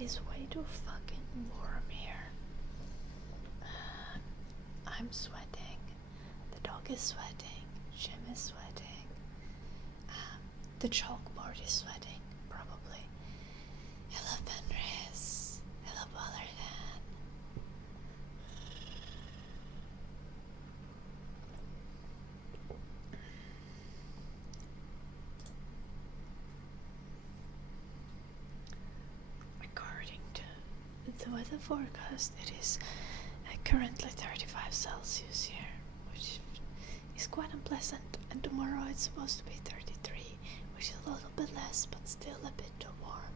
is way too fucking warm here. I'm sweating. The dog is sweating. Jim is sweating. The chalkboard is sweating, probably. Hello, Fenris. Hello, Ballerdan. According to the weather forecast, it is currently 35 Celsius here, which is quite unpleasant, and tomorrow it's supposed to be 33, which is a little bit less, but still a bit too warm.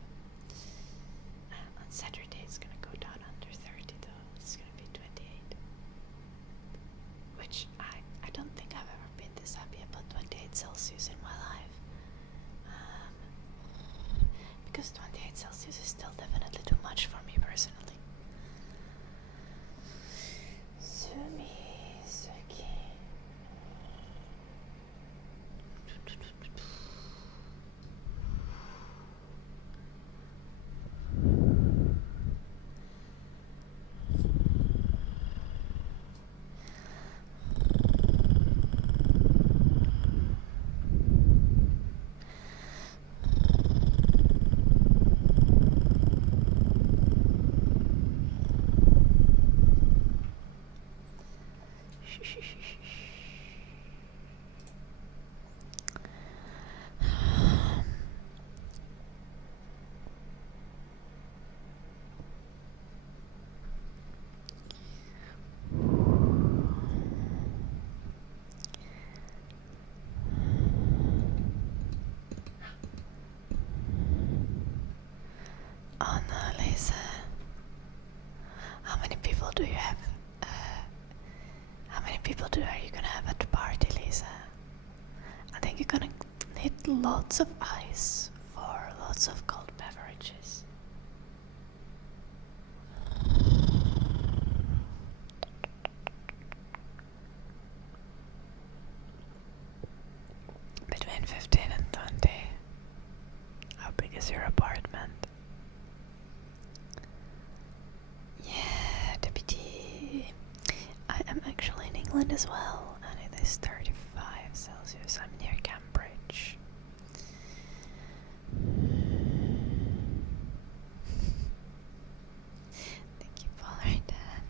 On Saturday it's gonna go down under 30 though, it's gonna be 28, which I don't think I've ever been this happy about 28 Celsius in my life. Because 28 Celsius is still definitely too much for me personally. Suki. Oh no, Lisa. How many people do you have? How many people are you gonna have at the party, Lisa? I think you're gonna need lots of ice for lots of cold beverages. Between 15 and 20. How big is your apartment? Yeah, deputy. I am actually in England as well, and it is 35 Celsius. I'm near Cambridge. Thank you, Ballerdan.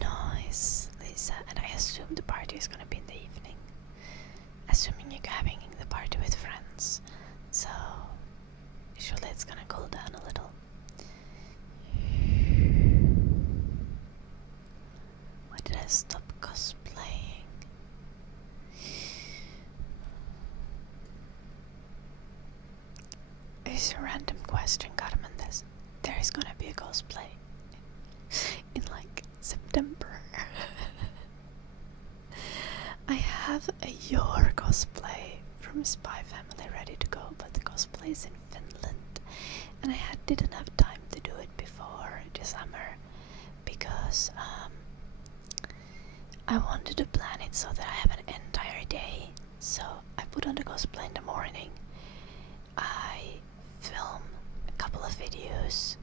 Nice, Lisa. And I assume the party is gonna be in the evening. Assuming you're having the party with friends, so usually it's gonna cool down a little. Why did I stop cosplaying? It's a random question, Carmen. There is gonna be a cosplay in like September. I have a Your cosplay from Spy Family ready to go, but the cosplay is in Finland, and I didn't have time to do it before the summer because I wanted to plan it so that I have an entire day. So I put on the cosplay in the morning. I film a couple of videos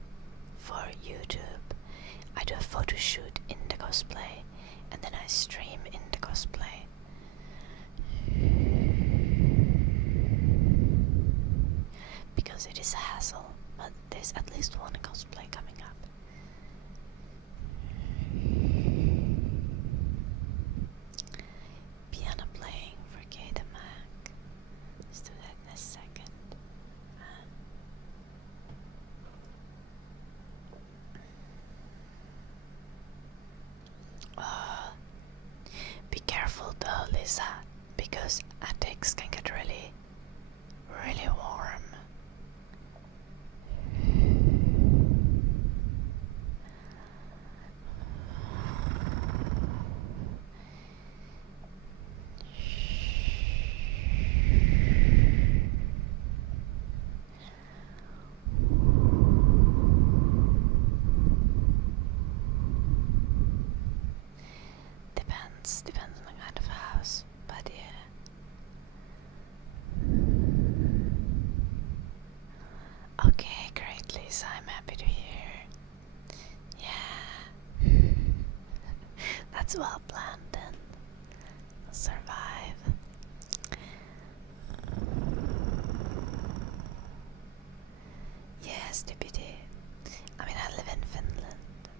for YouTube. I do a photo shoot in the cosplay, and then I stream in the cosplay. Because it is a hassle, but there's at least one cosplay coming up. Piano playing for Kate Mac. Let's do that in a second. Be careful though, Lisa, because attics can get really, really warm. it's well planned and survive. Yes, deputy. I mean, I live in Finland,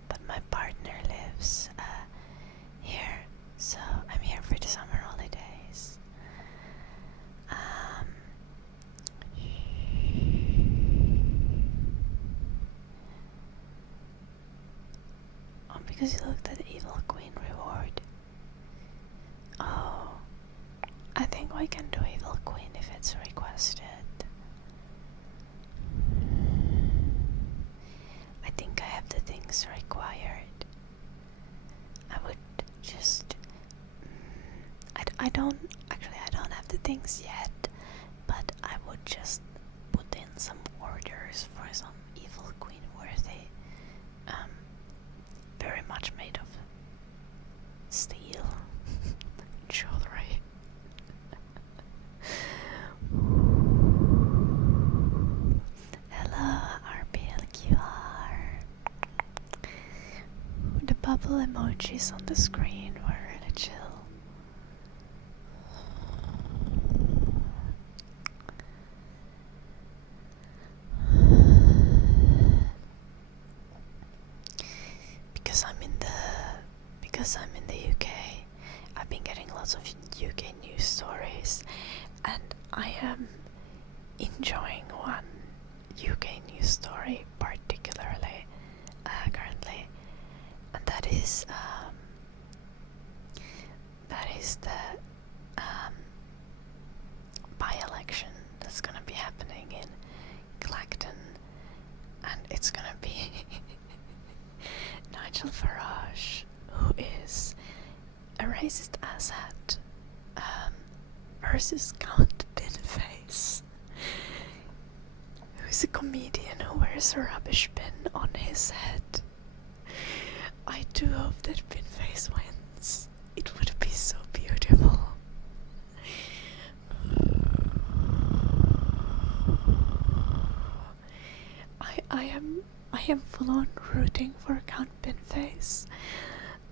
but my partner lives here, so I'm here for the summer holidays. Oh, because you looked at the Evil Queen reward. Oh, I think we can do Evil Queen if it's requested. I think I have the things required. I would just... I don't have the things yet, but I would just put in some orders for some Evil Queen worthy. Very much made of steel jewelry. Hello, RPLQR. The bubble emojis on the screen were really chill. Because I'm in the UK, I've been getting lots of UK news stories, and I am enjoying one UK news story particularly currently, and that is the by-election that's gonna be happening in Clacton, and it's gonna be Nigel Farage, who is a racist asshat, versus Count Binface, who's a comedian who wears a rubbish bin on his head. I do hope that Binface wins. It would be so beautiful. I am full on rooting for Count Binface.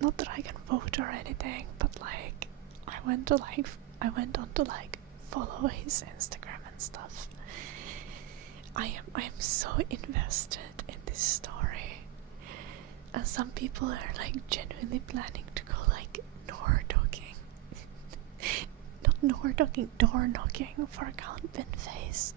Not that I can vote or anything, but like I went on to follow his Instagram and stuff. I am so invested in this story. And some people are like genuinely planning to go like door knocking for Count Binface.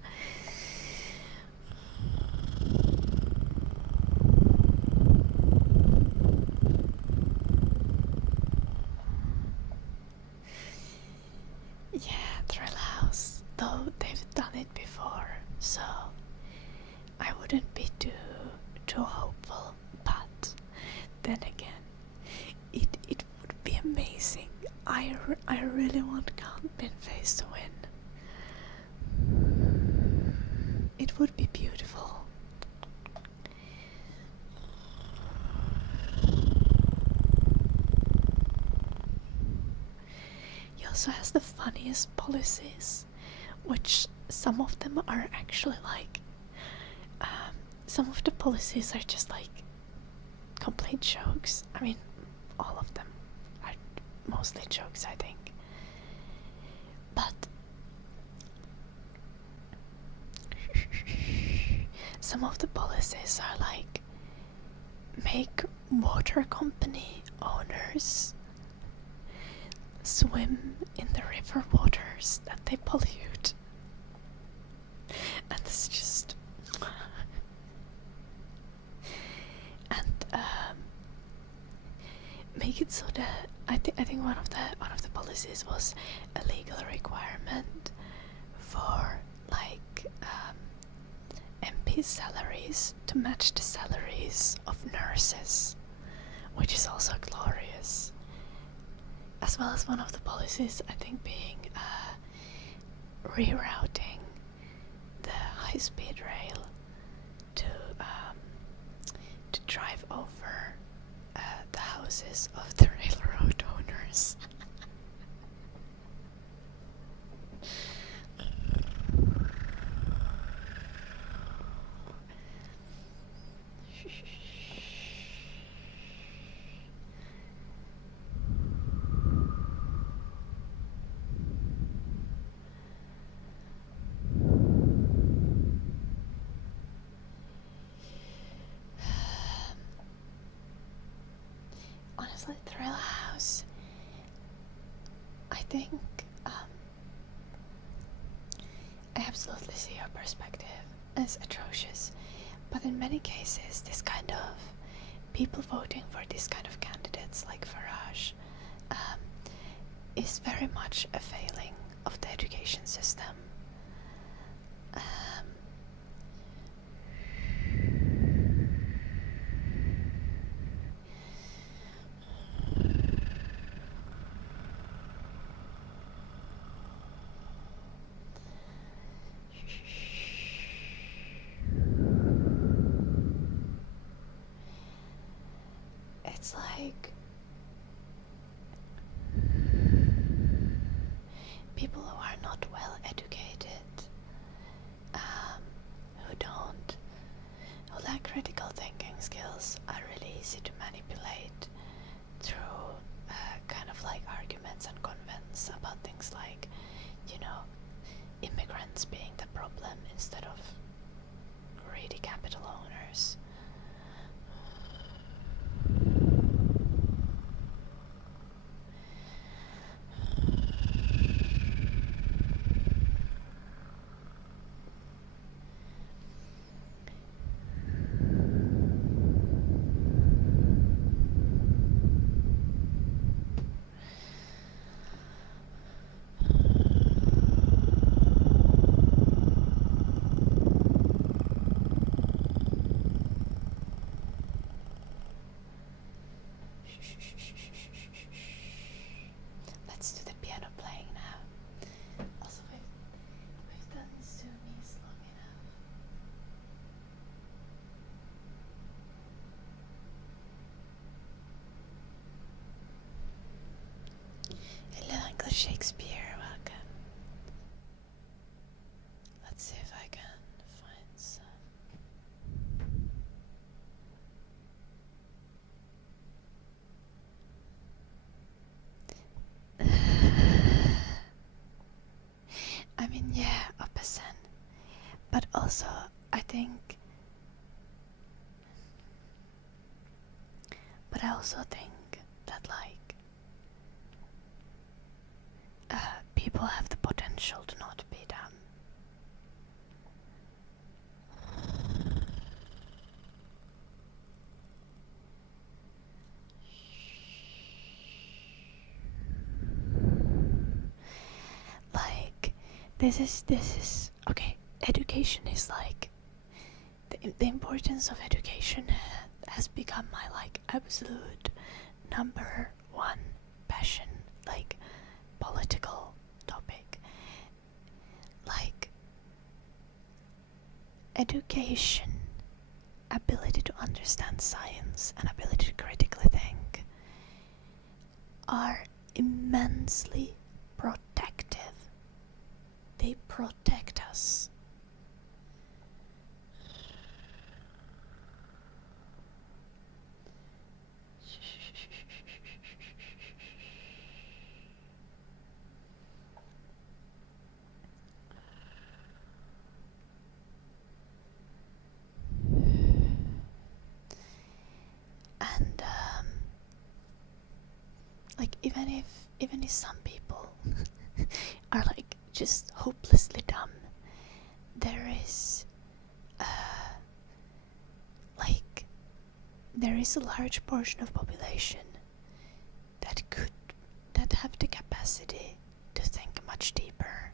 Yeah, Thrill House, though they've done it before, so I wouldn't be too hopeful, but then again, it would be amazing. I really want Count Binface to win. It would be beautiful. He also has the funniest policies, which some of them are actually like, some of the policies are just like complete jokes. I mean, all of them are mostly jokes, I think. But some of the policies are like, make water company owners swim in the river waters that they pollute. And it's just... and make it so that I think one of the policies was a legal requirement for like MP salaries to match the salaries of nurses, which is also glorious. As well as one of the policies, I think, being rerouting the high-speed rail to drive over the houses of the railroad owners. because I think I absolutely see your perspective as atrocious, but in many cases this kind of people voting for this kind of candidates like Farage is very much a failing of the education system. It's like people who are not well educated, who lack critical thinking skills, are really easy to manipulate through kind of like arguments and convince about things like, immigrants being the problem instead of greedy capital owners. Let's do the piano playing now. Also, we've done Zoomies long enough. Hello, Uncle Shakespeare, welcome. Let's see if I can find some. I mean, yeah, opposite. But also, I also think that, like, people have the potential to not be dumb. Like, this is okay. Education is like the importance of education has become my like absolute number one passion, like political topic. Like, education, ability to understand science, and ability to critically think are immensely protective. They protect us. And like even if some people are like just hopelessly dumb, there is a large portion of population that have the capacity to think much deeper,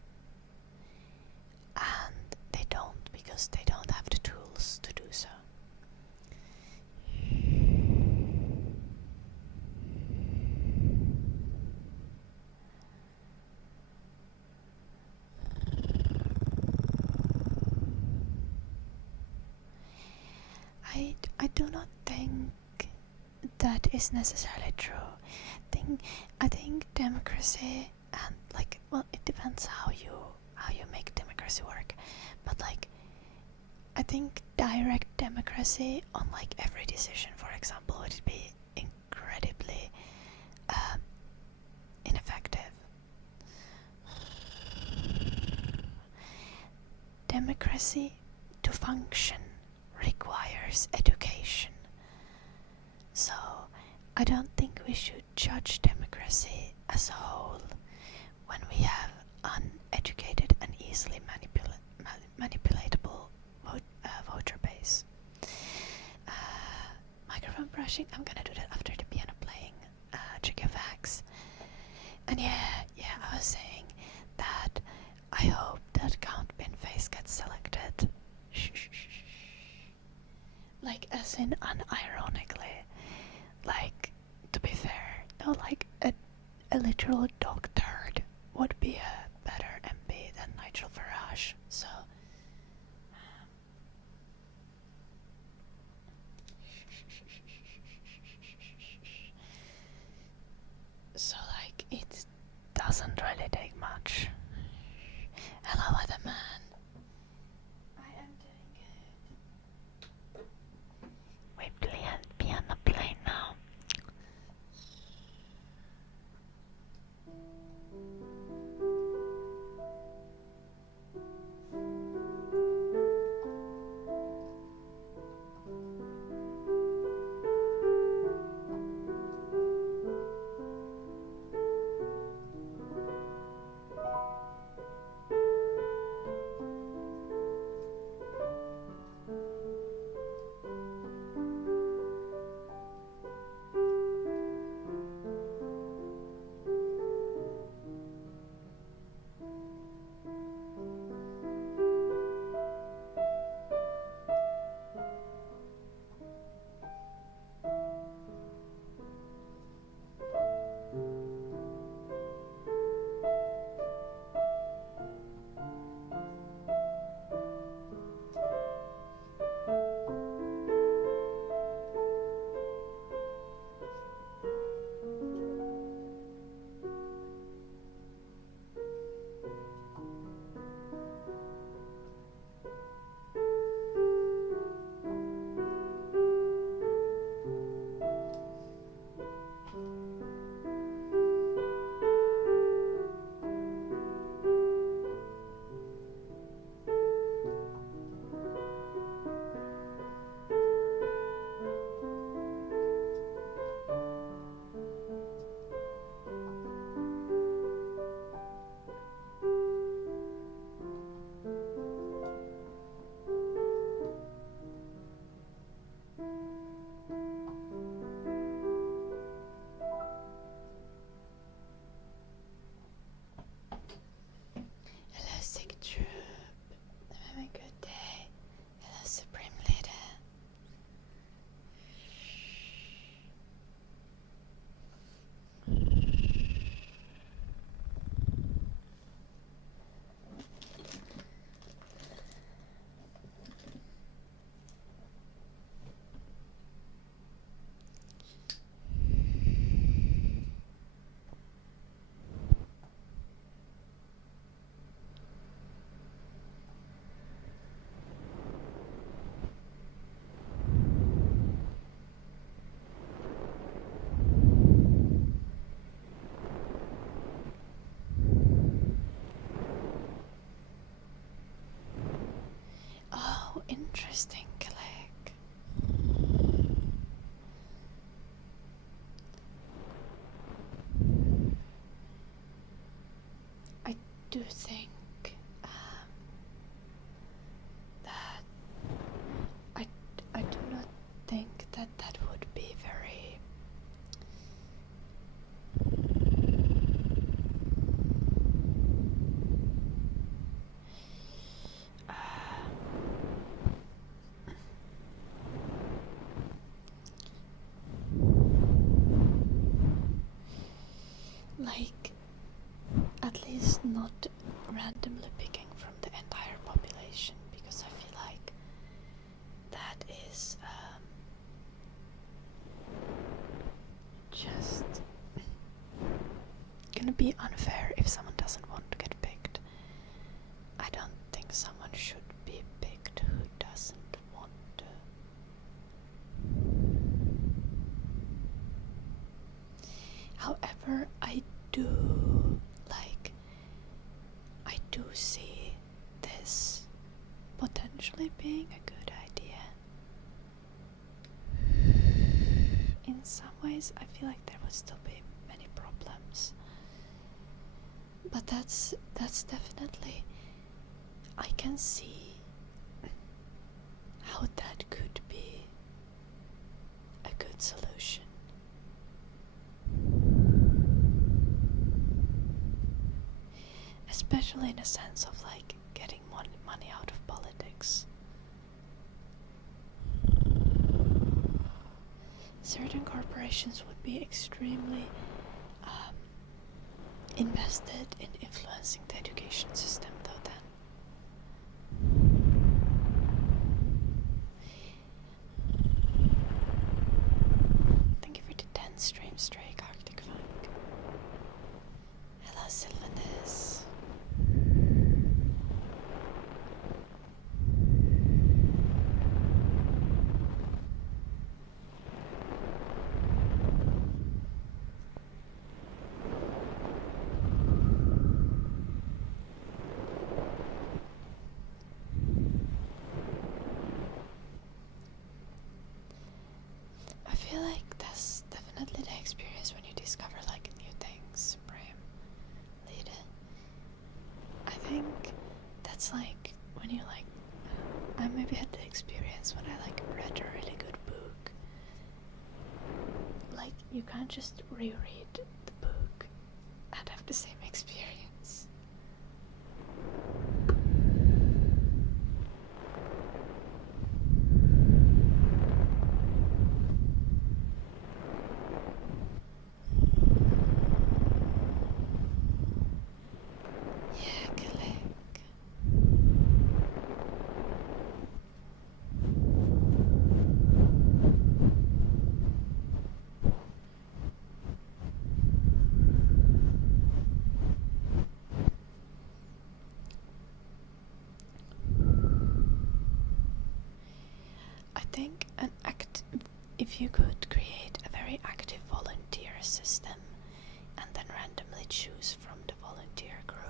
and they don't because they don't have the tools to do so. I do not think that is necessarily true. I think democracy and like, well, it depends how you make democracy work, but like I think direct democracy on like every decision, for example, would be incredibly ineffective. Democracy to function requires education. So I don't think we should judge democracy as a whole when we have uneducated and easily manipulatable voter base. Microphone brushing, I'm gonna do that after the piano playing. Check your facts. And yeah, I was saying that I hope that Count Binface gets selected. Like, as in unironically. Like, to be fair, no, like a literal dog turd would be a better MP than Nigel Farage. So like, it doesn't really take much. Hello, other man. I am doing good. Wait, piano play now. Interesting click. I do think that I do not think that would be very like, at least not randomly picking from the entire population, because I feel like that is just gonna be unfair if someone doesn't want to get picked. I don't think someone should be picked who doesn't want to. However, I do see this potentially being a good idea in some ways. otherwise I feel like there would still be many problems. But that's definitely, I can see how that could be a good solution. Especially in a sense of like getting money out of politics. Certain corporations would be extremely invested in influencing the education system, though, then. Thank you for the 10 stream streak, Arctic Funk. Hello, Sylvanus. I feel like that's definitely the experience when you discover like new things, Supreme Leader. I think that's like when you like, I maybe had the experience when I like read a really good book. Like you can't just reread the book and have the same experience. Yeah, click. I think if you could create a very active volunteer system and then randomly choose from the volunteer group.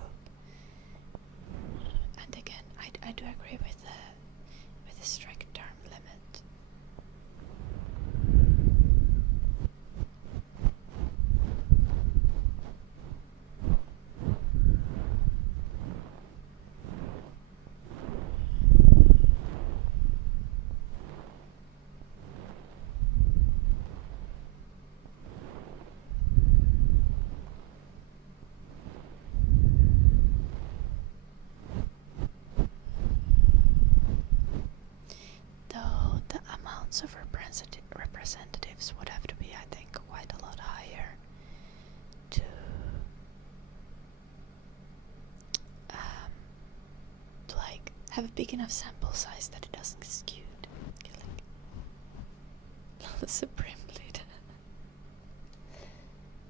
And again, I do agree with the strict term limit. Though the amounts of representatives would have to be, I think, quite a lot higher to like have a big enough sample size that it doesn't get skewed. The Supreme Leader.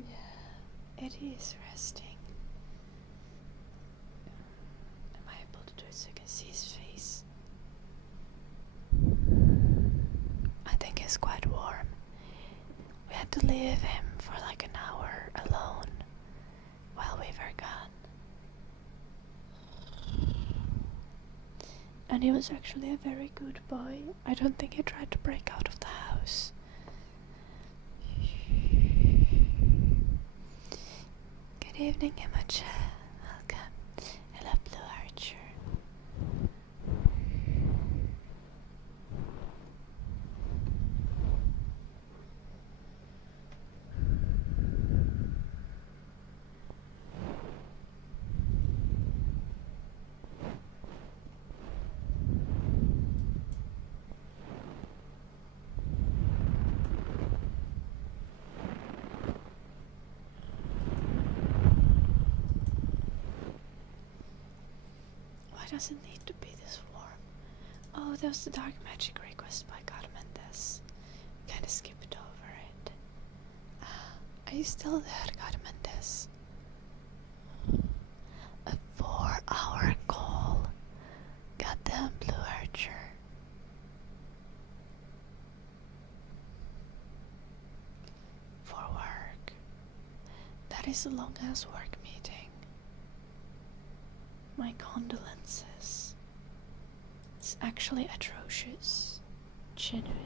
Yeah, it is resting. Am I able to do it so you can see his face? I think he's quite warm. We had to leave him for like an hour alone while we were gone. And he was actually a very good boy. I don't think he tried to break out of the house. Good evening, Imogen. Welcome. Hello, Blue Archer. Why does it need to be this warm? Oh, there was the dark magic request by Carmendes. Kinda skipped over it. Are you still there, Carmendes? A 4-hour call. Goddamn, Blue Archer. For work. That is a long-ass work meeting. My condolences. It's actually atrocious. Genuinely.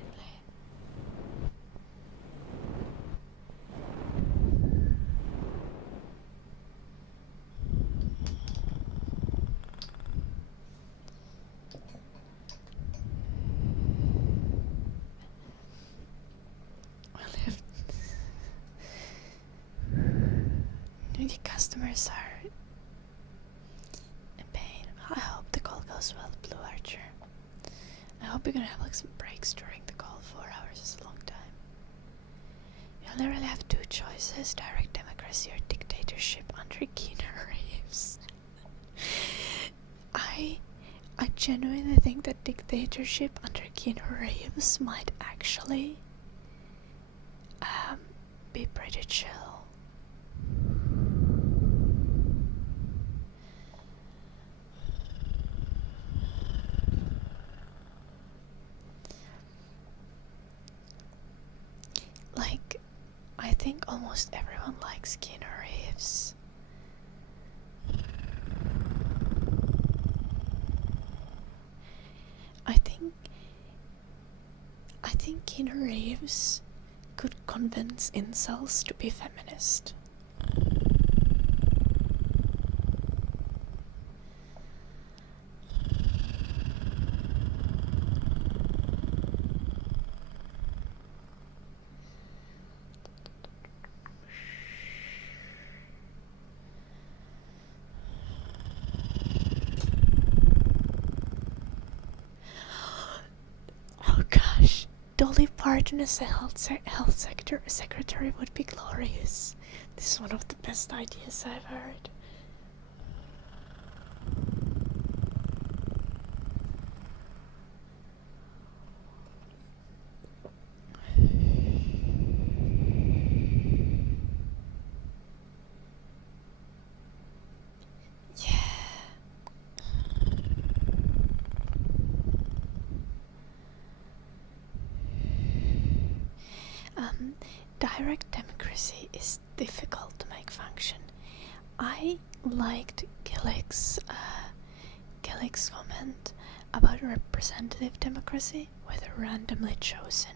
community customers are in pain. I hope the call goes well, Blue Archer. I hope you're gonna have like some breaks during the call. 4 hours is a long time. You only really have two choices: direct democracy or dictatorship under Keanu Reeves. I genuinely think that dictatorship under Keanu Reeves might actually be pretty chill. Like, I think almost everyone likes Keanu Reeves. I think Keanu Reeves could convince incels to be feminist. Oh gosh, Dolly Parton as a health secretary would be glorious. This is one of the best ideas I've heard. Direct democracy is difficult to make function. I liked Gillick's comment about representative democracy with randomly chosen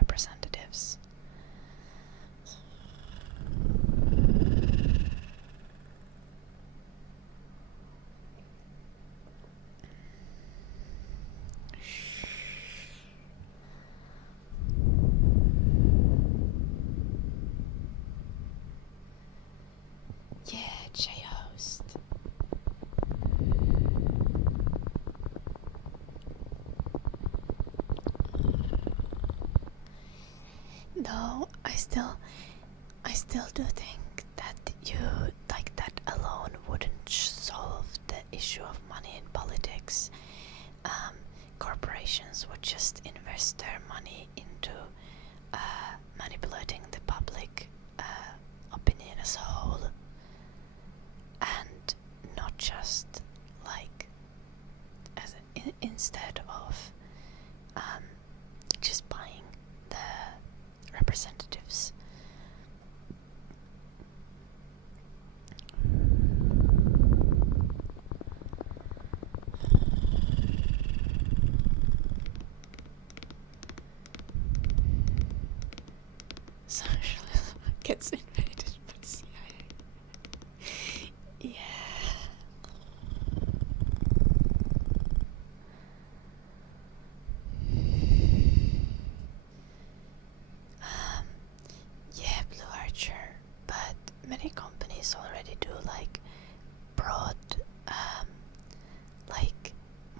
representatives. No, I still do think that that alone wouldn't solve the issue of money in politics. Corporations would just invest their money into manipulating the public opinion as a whole, and not just instead of just buying the representatives. Socialism gets invaded by CIA. Yeah. Yeah, Blue Archer, but many companies already do broad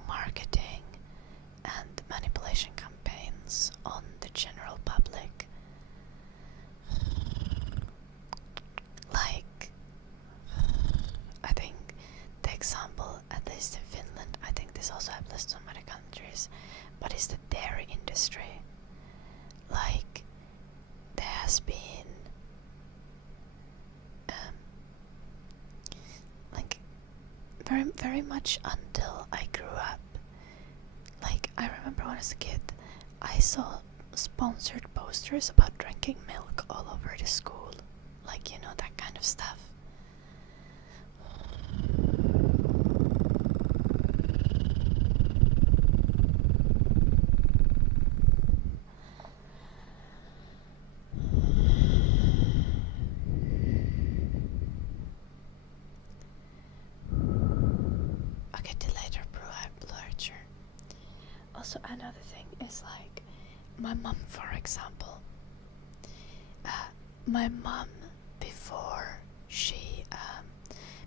marketing and manipulation campaigns on the general public. I think the example, at least in Finland, I think this also applies to many countries, but it's the dairy industry. There has been very much until I grew up. I remember when I was a kid, I saw sponsored posters about drinking milk all over the school. That kind of stuff. I'll get to later, Blue Archer. Also, another thing is my mom, for example. My mom, before she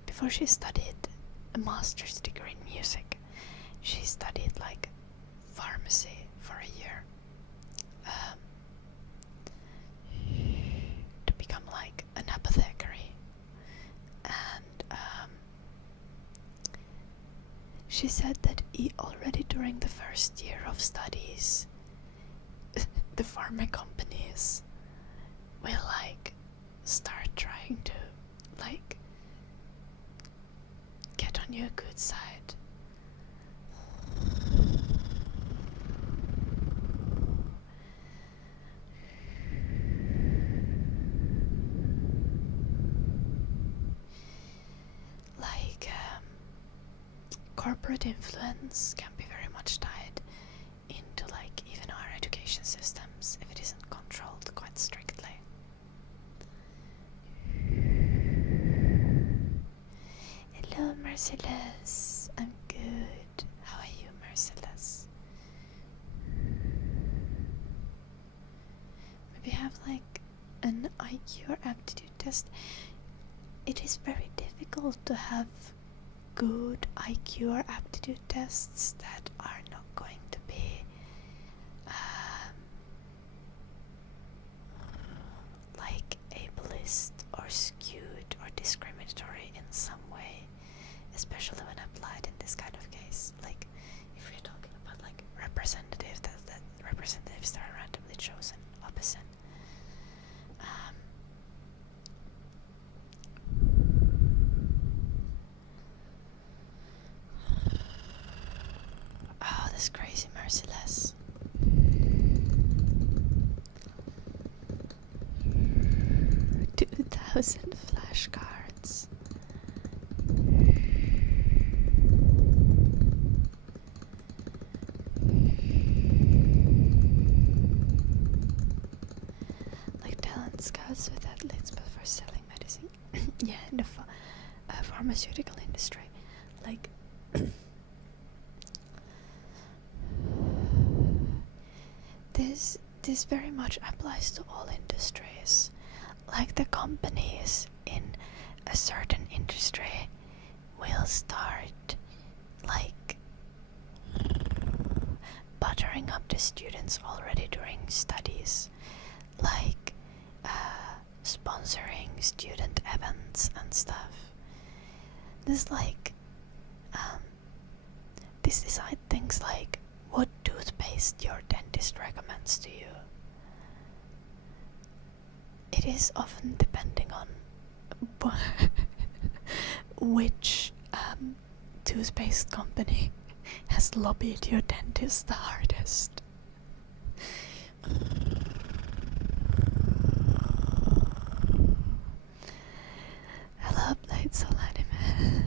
before she studied a master's degree in music, she studied like pharmacy for a year, to become like an apothecary. And she said that already during the first year of studies, the pharma companies will like start trying to like get on your good side. Like corporate influence can be very much tied into like even our education systems if it isn't controlled quite strictly. Hello, Merciless. I'm good. How are you, Merciless? Maybe have like an IQ or aptitude test. It is very difficult to have good IQ or aptitude tests that are not going to be like ableist or skewed or discriminatory in some way, especially when applied in this kind of case. Like if we're talking about like representatives that are randomly chosen opposite. Oh, this crazy Merciless. 2,000 flashcards. Like talent scouts with athletes, but for selling medicine. Yeah, in the pharmaceutical industry. Like this very much applies to all industries. Like the companies in a certain industry will start like buttering up the students already during studies, like sponsoring student events and stuff. This like this decide things like what toothpaste your dentist recommends to you. It is often depending on which toothpaste company has lobbied your dentist the hardest. Hello, Blade Soul Anime.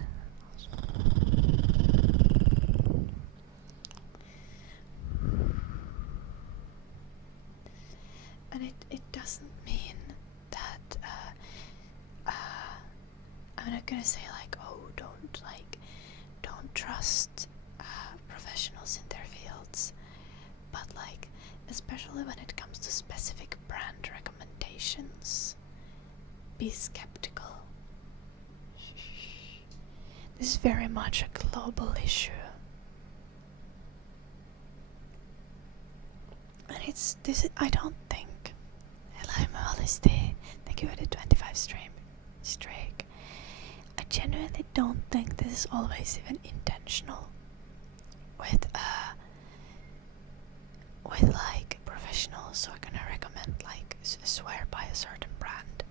And it doesn't mean that I'm not gonna say like, oh, don't trust professionals in their fields, but like especially when it comes to specific brand recommendations, be skeptical. This is very much a global issue. And I don't think. Hello, Honesty. Thank you for the 25 streak. I genuinely don't think this is always even intentional with like professionals who are gonna recommend like swear by a certain brand.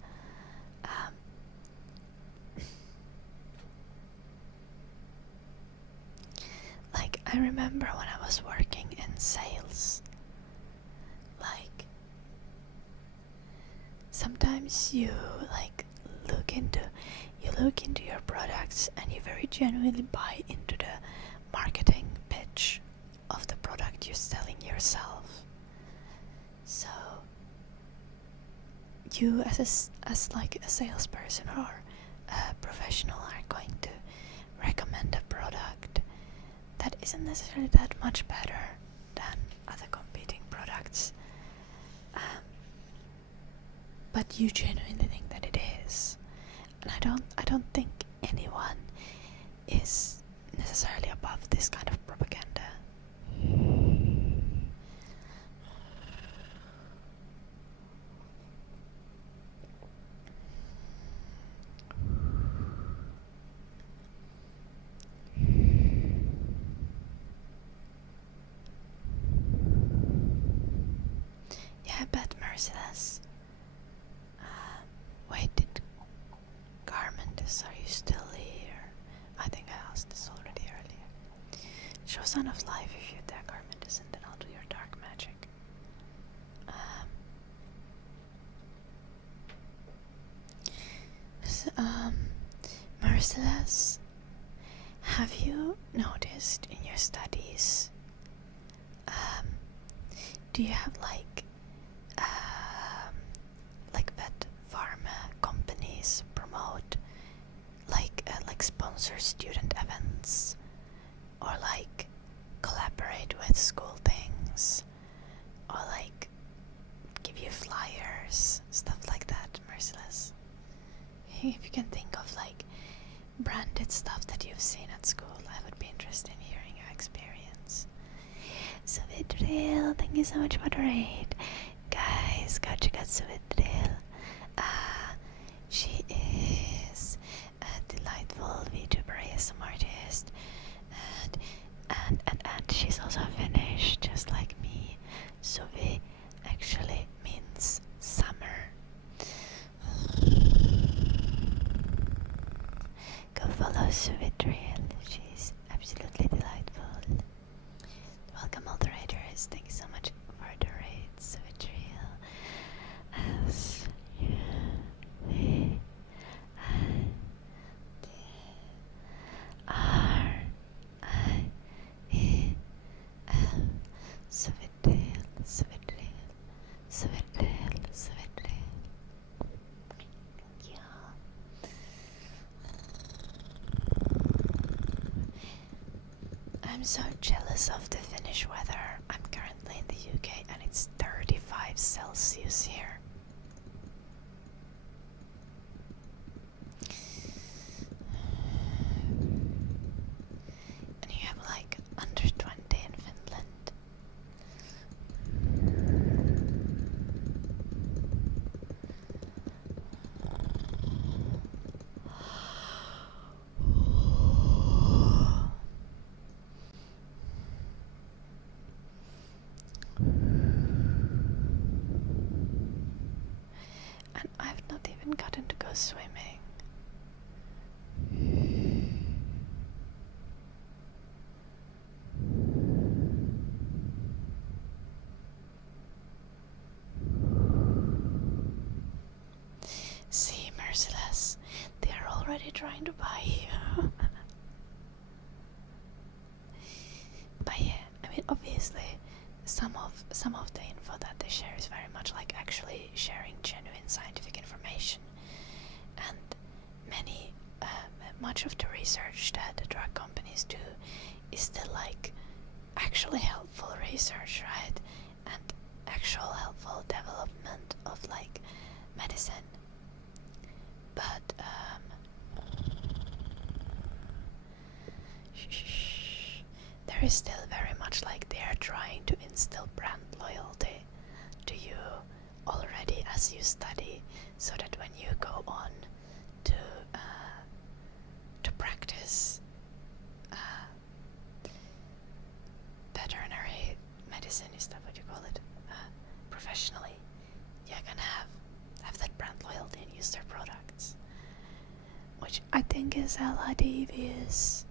Like I remember when I was working in sales, like sometimes you look into your products and you very genuinely buy into the marketing pitch of the product you're selling yourself. So you as like a salesperson or a professional are going to recommend a product that isn't necessarily that much better than other competing products, but you genuinely think that it is. And I don't Yeah, but merciless. Wait, did Garmentus, are you still here? I think I asked this already earlier. Show Son of Life if you attack Garmentus, and then I'll do your dark magic. Merciless, have you noticed in your studies, do you have like vet pharma companies promote like sponsor student events or like collaborate with school things or like give you flyers, stuff like that, Merciless? If you can think of like branded stuff that you've seen at school, I would be interested in hearing your experience. So Vidril, thank you so much for the raid. Guys, go check out Suvidril. She is a delightful VTuber ASM artist, and she's also Finnish, just like me. Suvi actually means summer. Go follow Suvidril, she's absolutely delightful. Welcome all the raiders, thank you so much for the raid, Suvidril. Suvidril, Suvidril, Suvidril, Suvidril. Yeah. I'm so jealous of the Finnish weather. I'm currently in the UK and it's 35 Celsius here. And you have like under 20 in Finland. And I've not even gotten to go swimming. See, Merciless, they are already trying to buy you. But yeah, I mean, obviously, some of the info that they share is very much like actually sharing genuine scientific information, and much of the research that the drug companies do is still like actually helpful research, right? And actual helpful development of like medicine. But there is still very much like they are trying to instill brand loyalty to you already as you study, so that when you go on to practice veterinary medicine, is that what you call it, professionally, you're gonna have that brand loyalty and use their products, which I think is hella devious.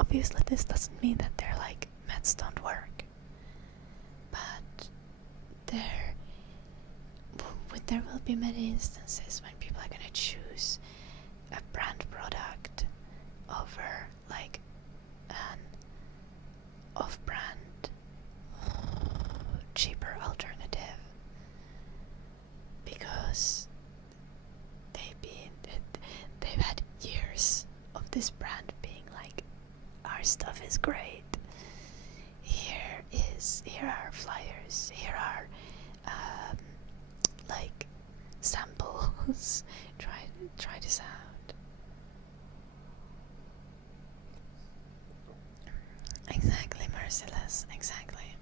Obviously this doesn't mean that they're like meds don't work, but there will be many instances when people are gonna choose a brand product over like an off-brand cheaper alternative, because they've had years of this brand being like, our stuff is great, here are flyers, here are like samples, try this out. Exactly, Merciless, exactly.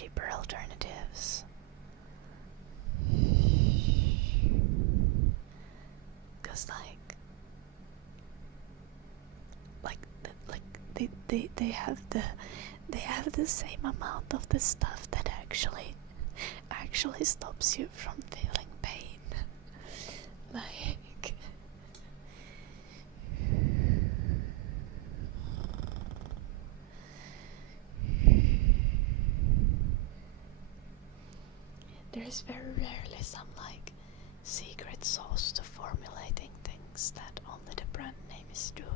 cheaper alternatives. Cause they have the same amount of the stuff that actually stops you from feeling pain. Like, there's very rarely some like secret sauce to formulating things that only the brand name is doing.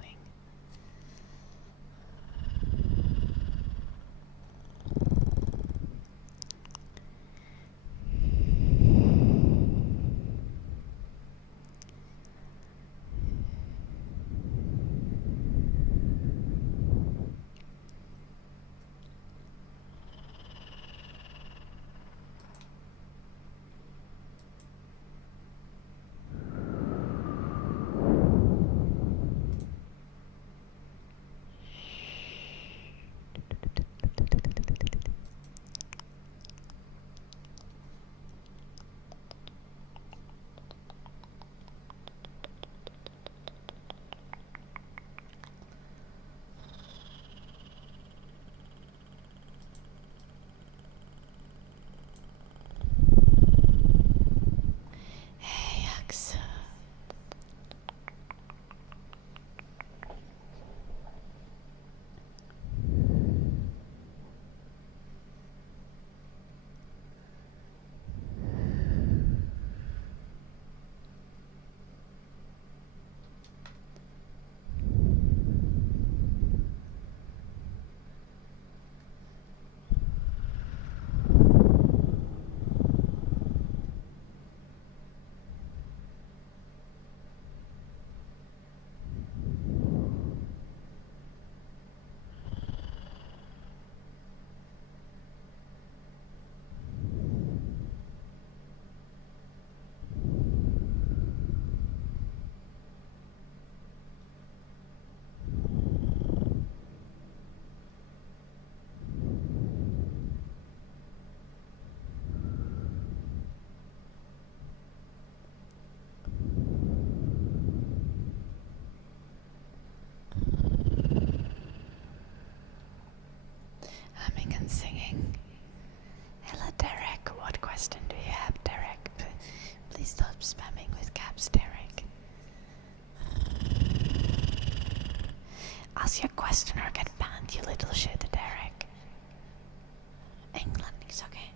Humming and singing. Hello Derek, what question do you have, Derek? Please stop spamming with caps, Derek. Ask your question or get banned, you little shit, Derek. England is okay.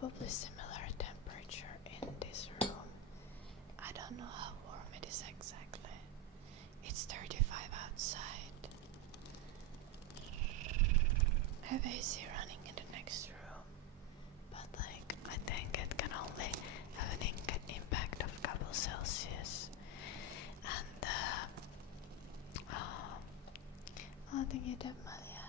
probably similar temperature in this room. I don't know how warm it is exactly. It's 35 outside. I have AC running in the next room, but like I think it can only have an impact of a couple Celsius. And I think you did, Malia.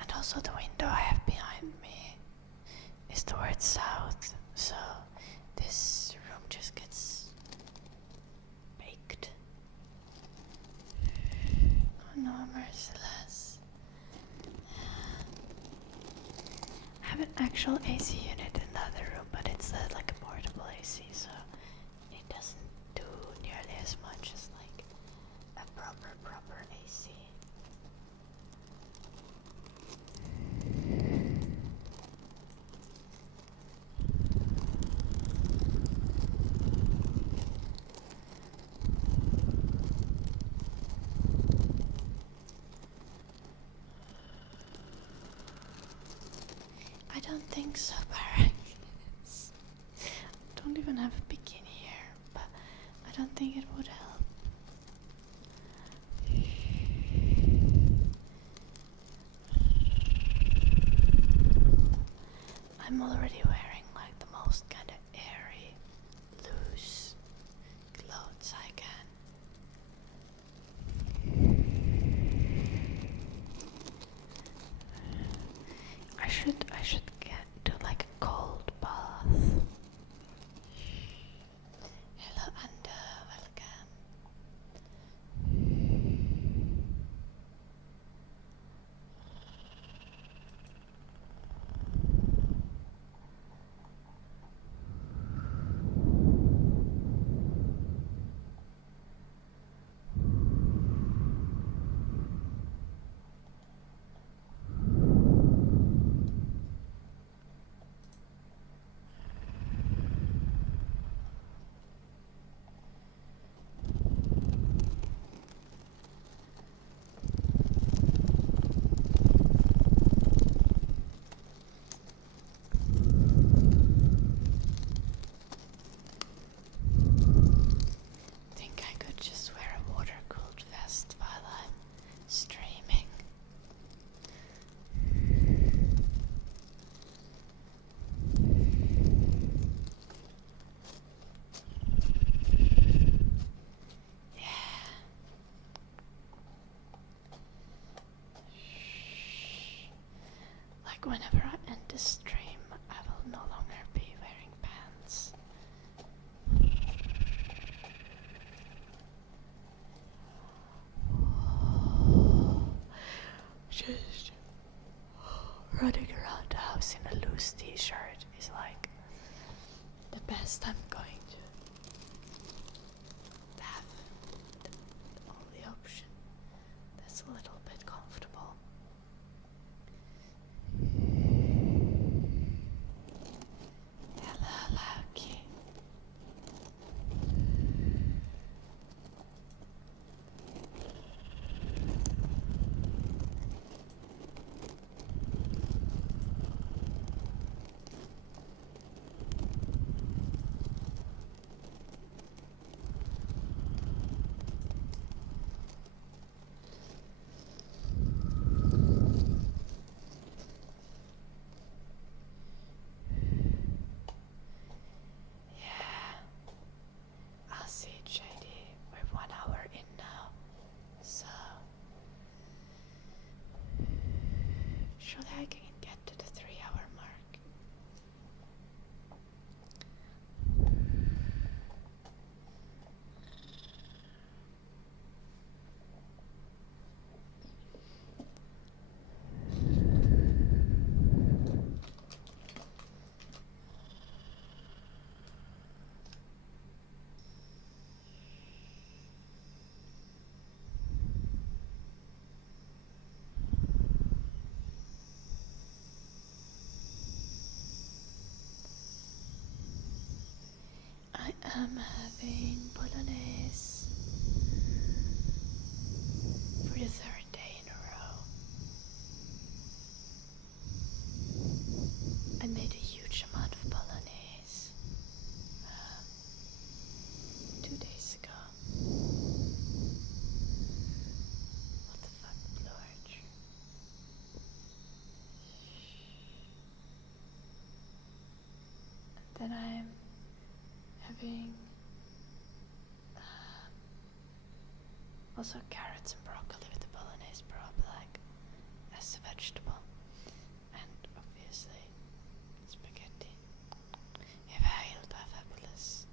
And also the window I have behind me is towards south, so this room just gets baked. Oh no, merciless. I have an actual AC unit in the other room, but it's like a portable AC, so it doesn't do nearly as much as like a proper AC. I don't think so, Barrackins. I don't even have a bikini here, but I don't think it would help. I'm already wearing like the most kind of airy, loose clothes I can. I should get to like a cold bath. Hello and welcome. Think I could just wear a water-cooled vest while I'm streaming. Yeah. Like whenever I end the stream, I will no longer be wearing pants. Just running around the house in a loose t-shirt is like the best I'm going to have. The only option that's a little bit comfortable. Hello, Loki. I'm having bolognese for the third day in a row. I made a huge amount of bolognese 2 days ago. What the fuck, Blue Archer? And then I'm having also carrots and broccoli with the bolognese broth, like as a vegetable, and obviously spaghetti. If helt fabulous.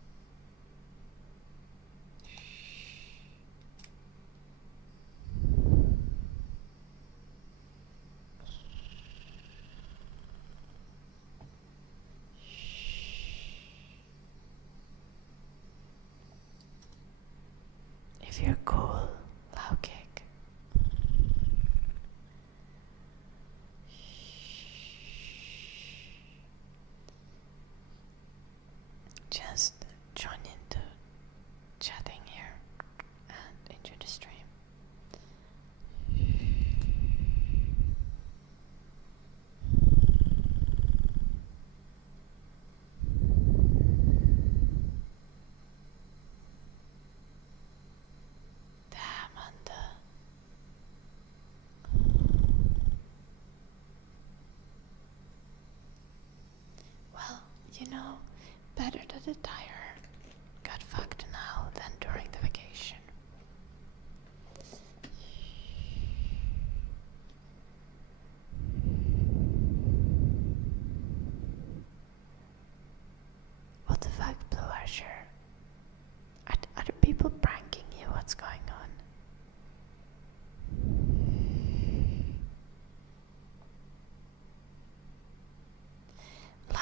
If you're cool, loud kick. Just join into chatting here and into the stream. Well, you know, better that the tire got fucked now than during the vacation. What the fuck, Blue Archer? Are the people pranking you? What's going on?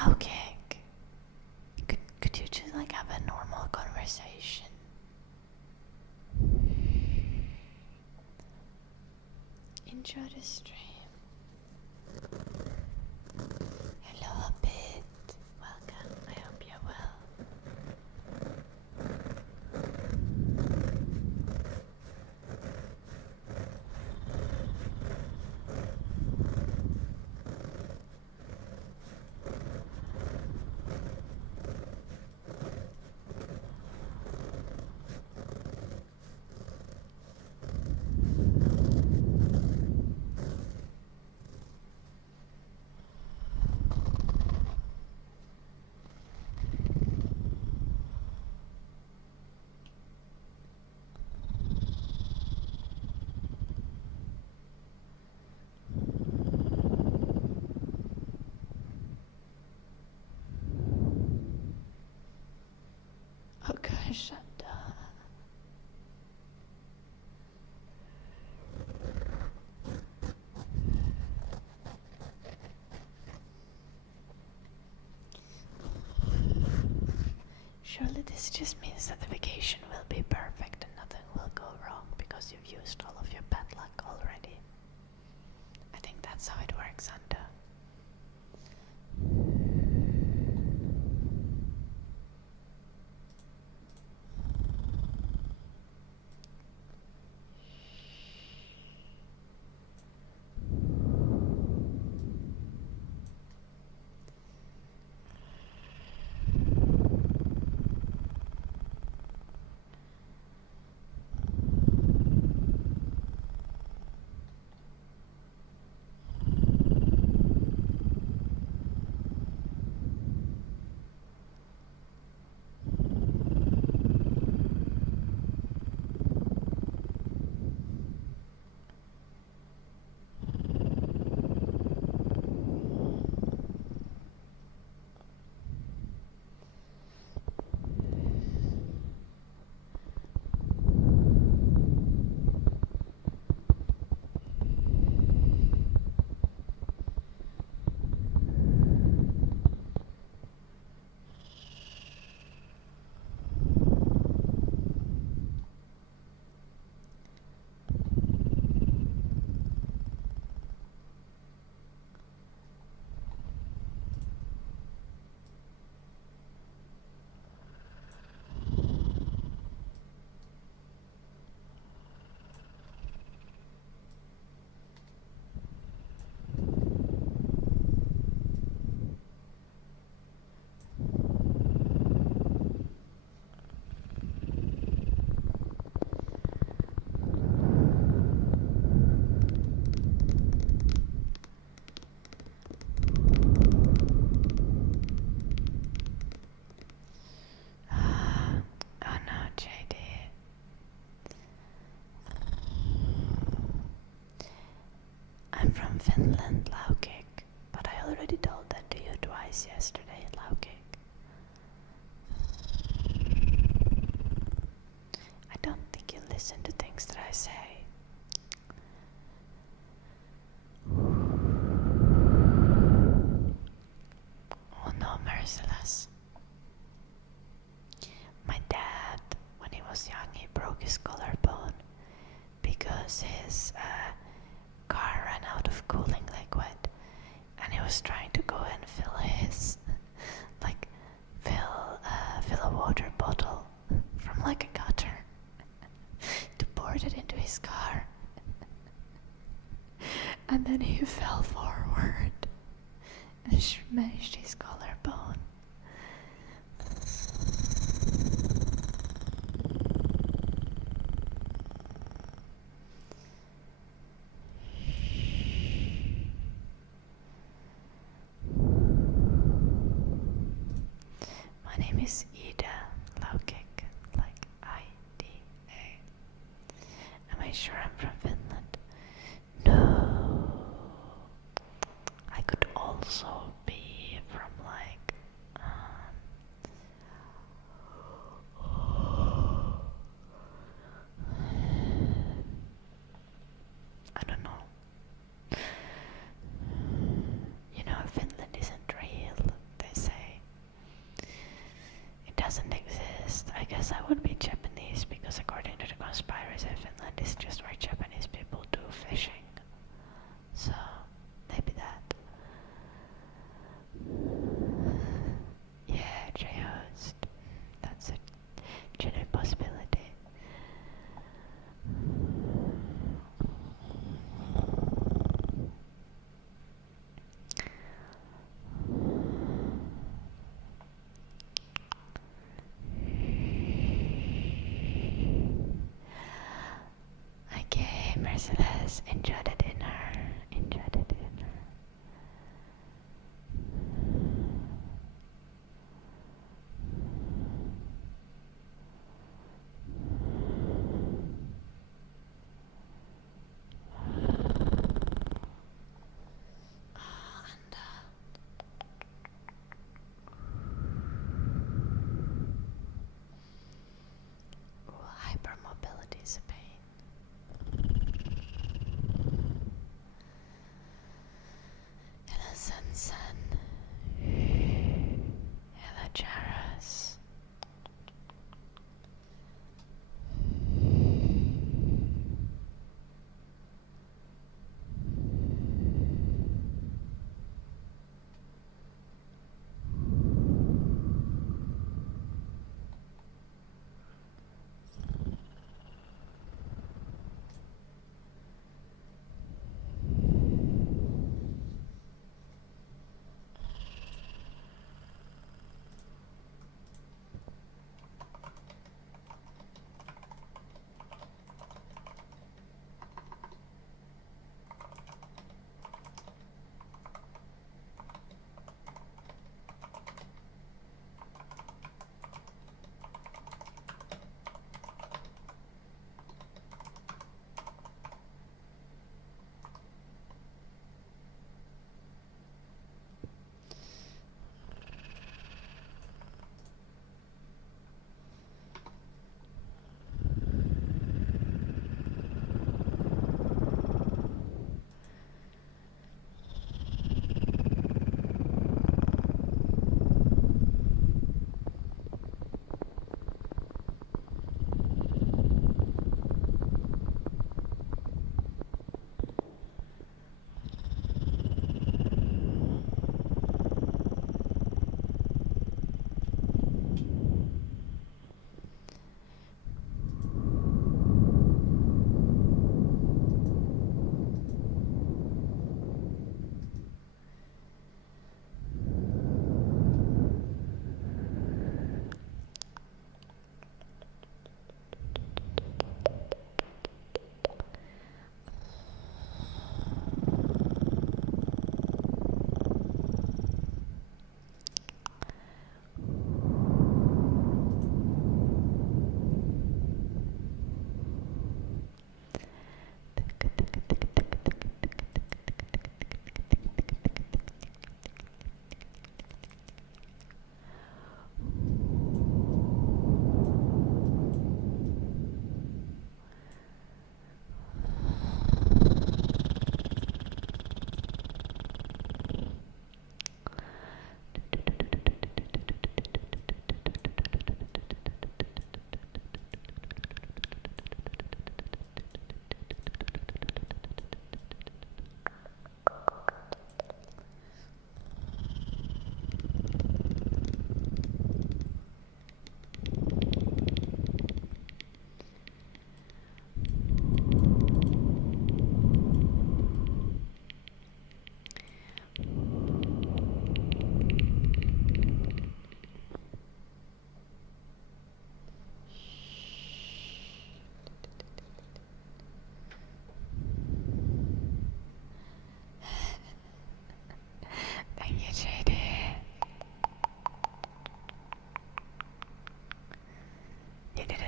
Low kick. Could you just like have a normal conversation? Enjoy the stream. Hello, Bit. Welcome. I hope you're well. Okay, shut down. Surely this just means that the vacation will be perfect and nothing will go wrong because you've used all of your bad luck already. I think that's how it works, Santa. Finland, Laukik, but I already told that to you twice yesterday, Laukik. I don't think you listen to things that I say. Oh no, Merciless. My dad, when he was young, he broke his collarbone because his car ran out of cooling liquid, and he was trying to go and fill his, fill a water bottle from like a gutter to pour it into his car. And then he fell forward and smashed his collarbone. My name is Ida Laukik, like I-D-A. Am I sure I'm from Finland? No. I could also be from like I don't know. You know, Finland isn't real, they say. It doesn't exist. I guess I would be Japanese because according to the conspiracy, Finland is just where Japanese people do fishing. So, maybe that. Yeah, J-host. That's a genuine possibility. Okay, Merciless, enjoy the dinner. Enjoy the dinner. And hypermobility is a pain.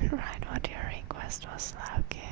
didn't write what your request was, Lauking.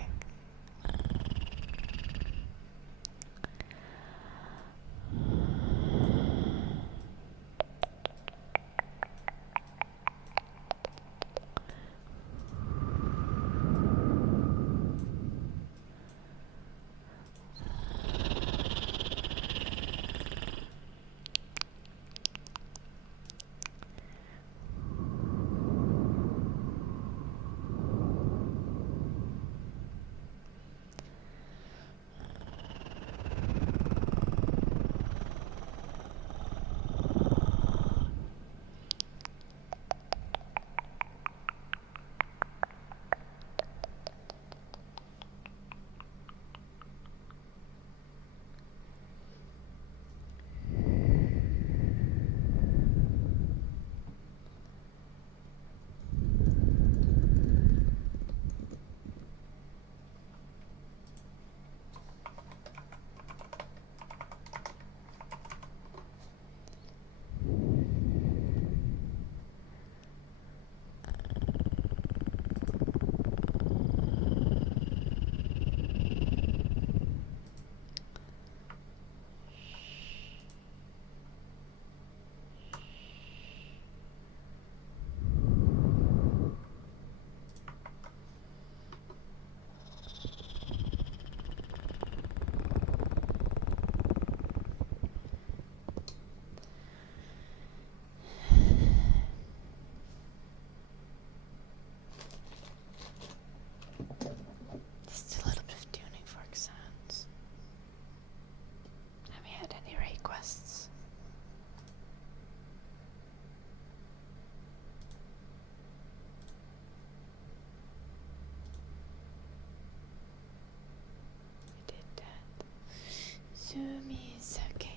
Sumi is okay.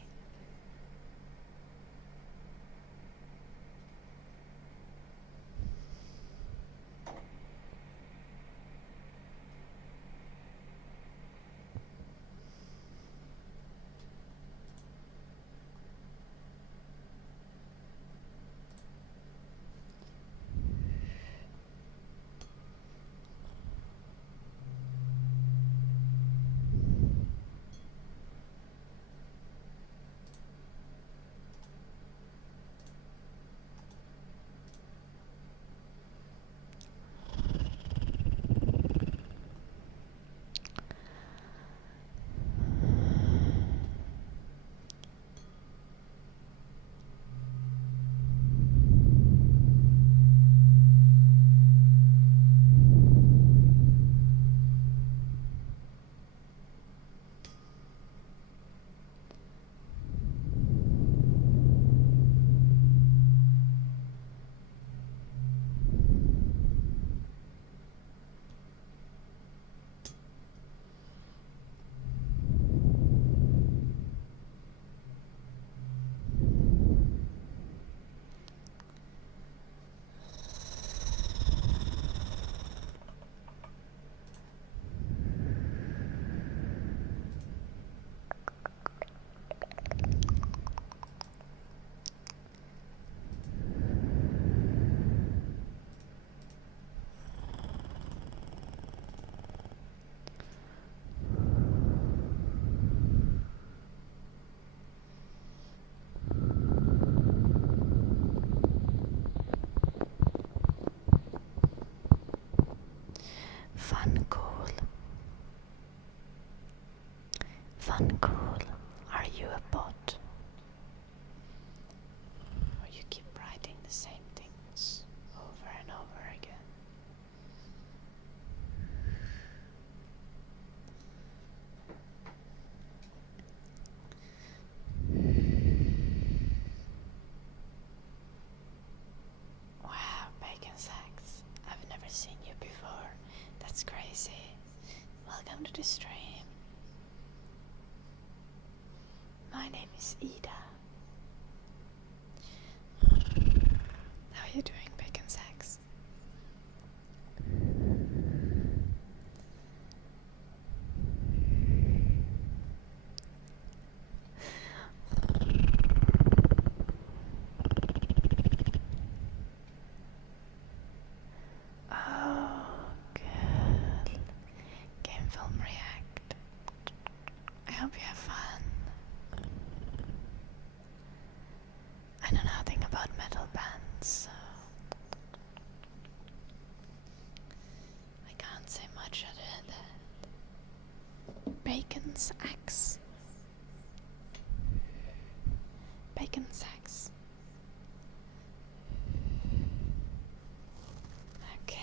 Uncool, are you a bot? Or you keep writing the same things over and over again? Wow, Bacon Sacks. I've never seen you before. That's crazy. Welcome to the stream. My name is Ida. How are you doing, Bacon Sacks? Oh, Bacon's axe. Bacon's axe. Okay.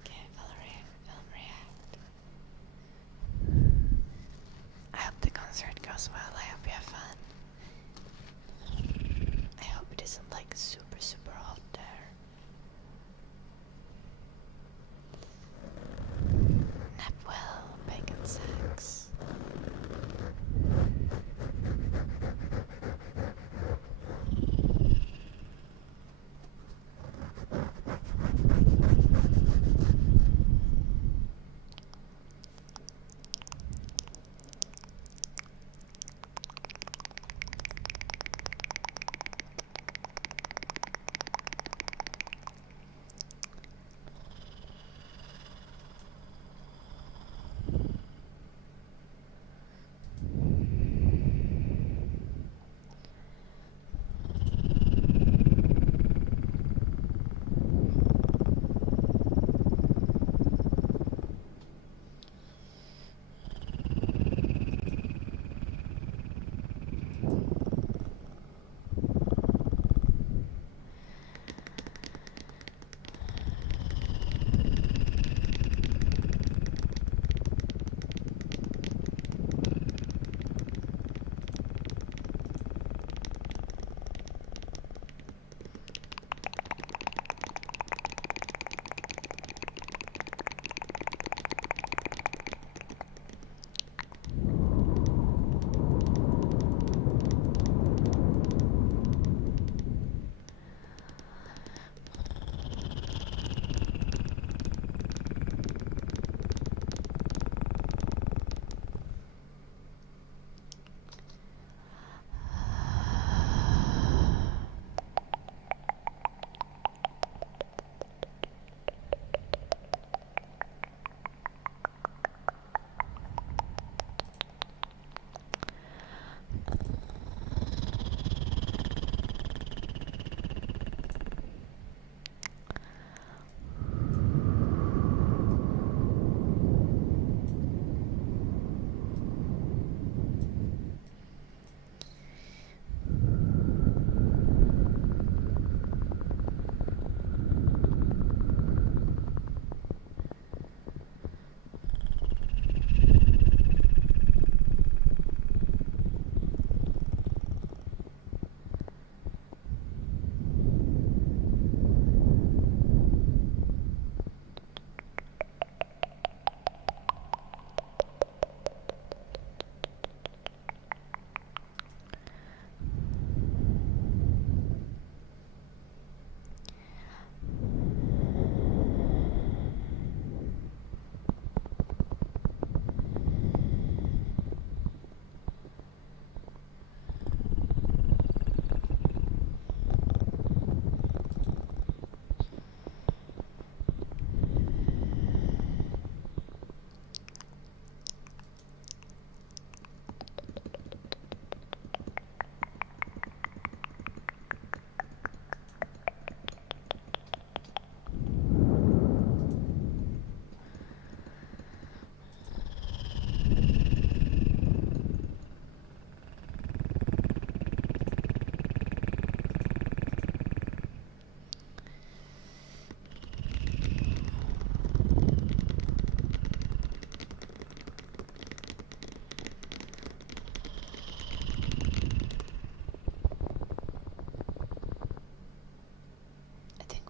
Okay, film react. I hope the concert goes well. I hope you have fun. I hope it isn't like super hot there. Nap well, bacon sacks.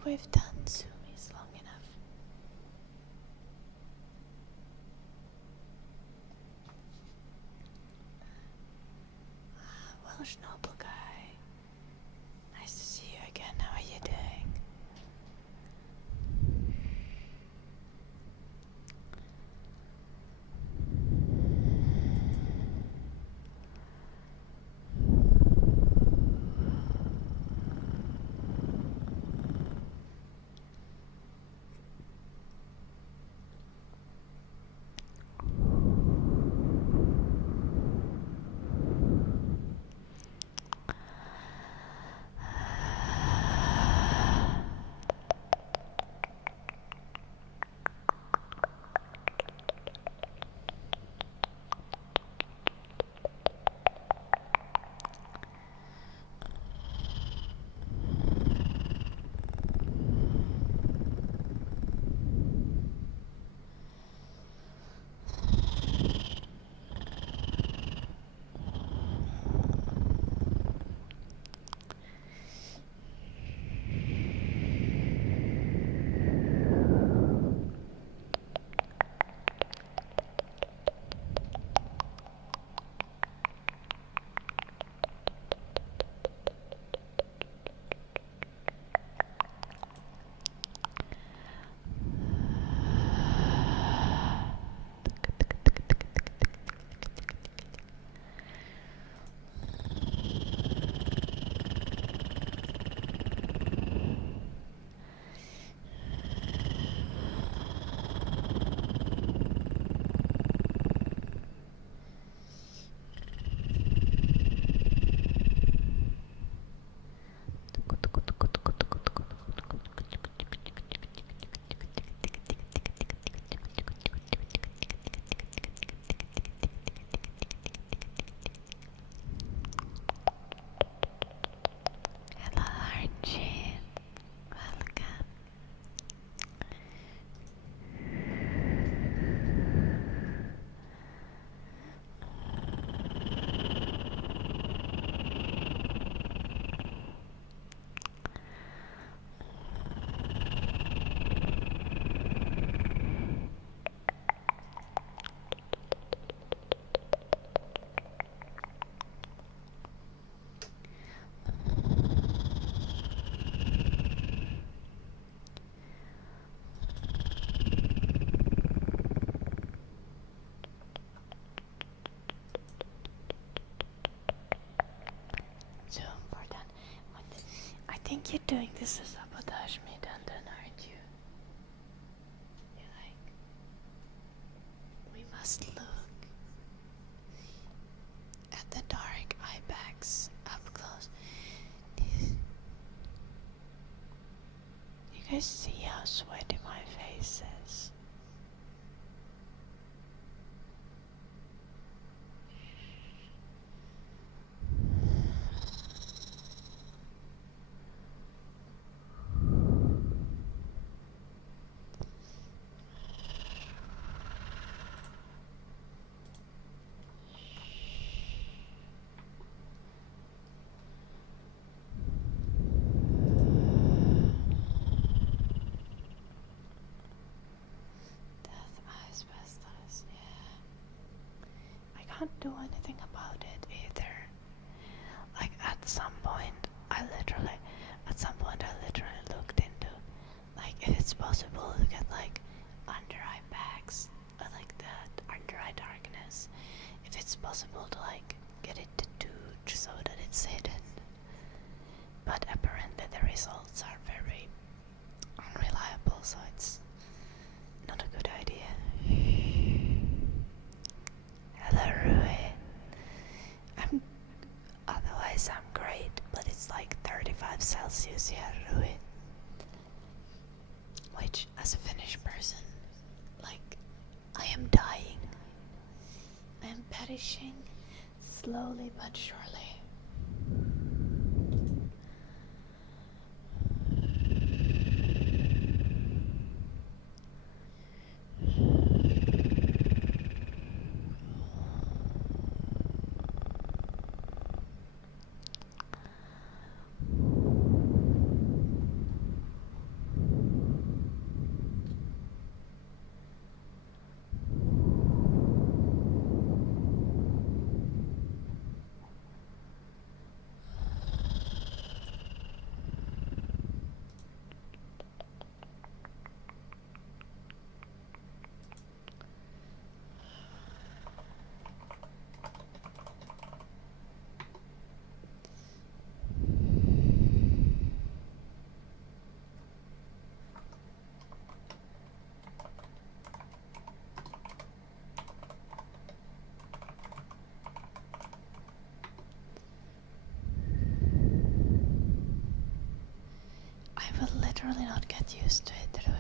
We've done zoomies long enough. Well, Schnobel guy. Nice to see you again. How are you doing? think you're doing this to sabotage me, Dundon, aren't you? You're like, we must look at the dark eye bags up close. You guys see how sweaty my face is? Can't do anything about it either. Like at some point I literally looked into like if it's possible to get like under eye bags or like that under eye darkness, if it's possible to like get it tattooed so that it's hidden, but apparently the results are very unreliable, so it's not a good idea. Hello, Rui. Otherwise I'm great, but it's like 35 Celsius here, Rui. Which, as a Finnish person, like, I am dying. I am perishing, slowly but surely. I will literally not get used to it, Rui.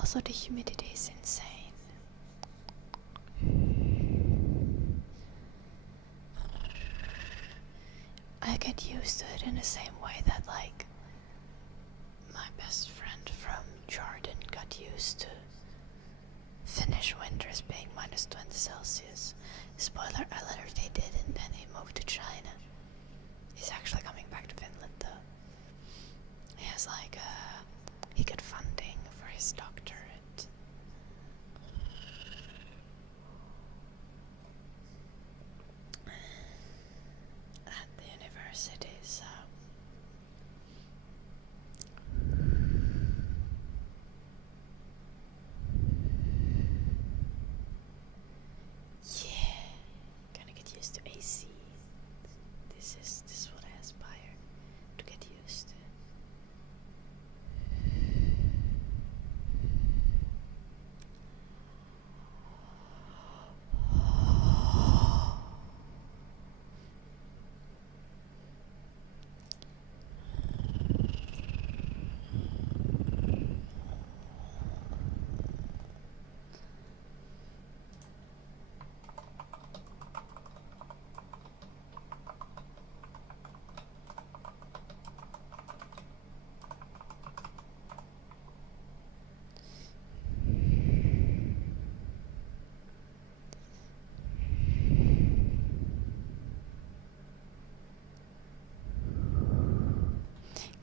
Also, the humidity is insane. I get used to it in the same way that, like, my best friend from Jordan got used to Finnish winters being minus 20 Celsius. Spoiler alert, he did, and then he moved to China. He's actually coming back to Finland, though. He has, like, he got funding for his doctorate. At the university, so yeah, gonna get used to AC. This is what I aspire to get used to.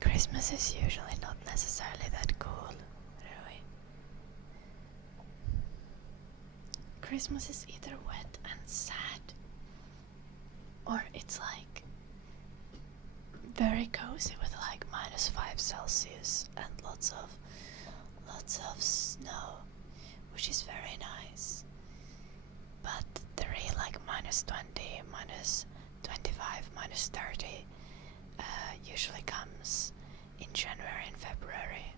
Christmas is usually not necessarily that cool, really. Christmas is either wet and sad, or it's like very cozy with like minus 5 Celsius and lots of snow, which is very nice. But the real like minus 20, minus 25, minus 30, exams in January and February.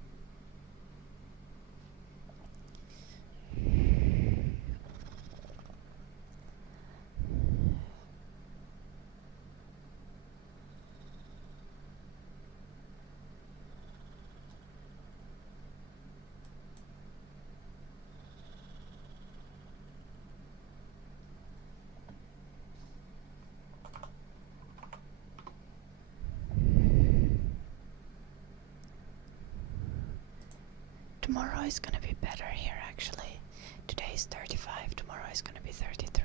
Tomorrow is gonna be better here actually. Today is 35, tomorrow is gonna be 33.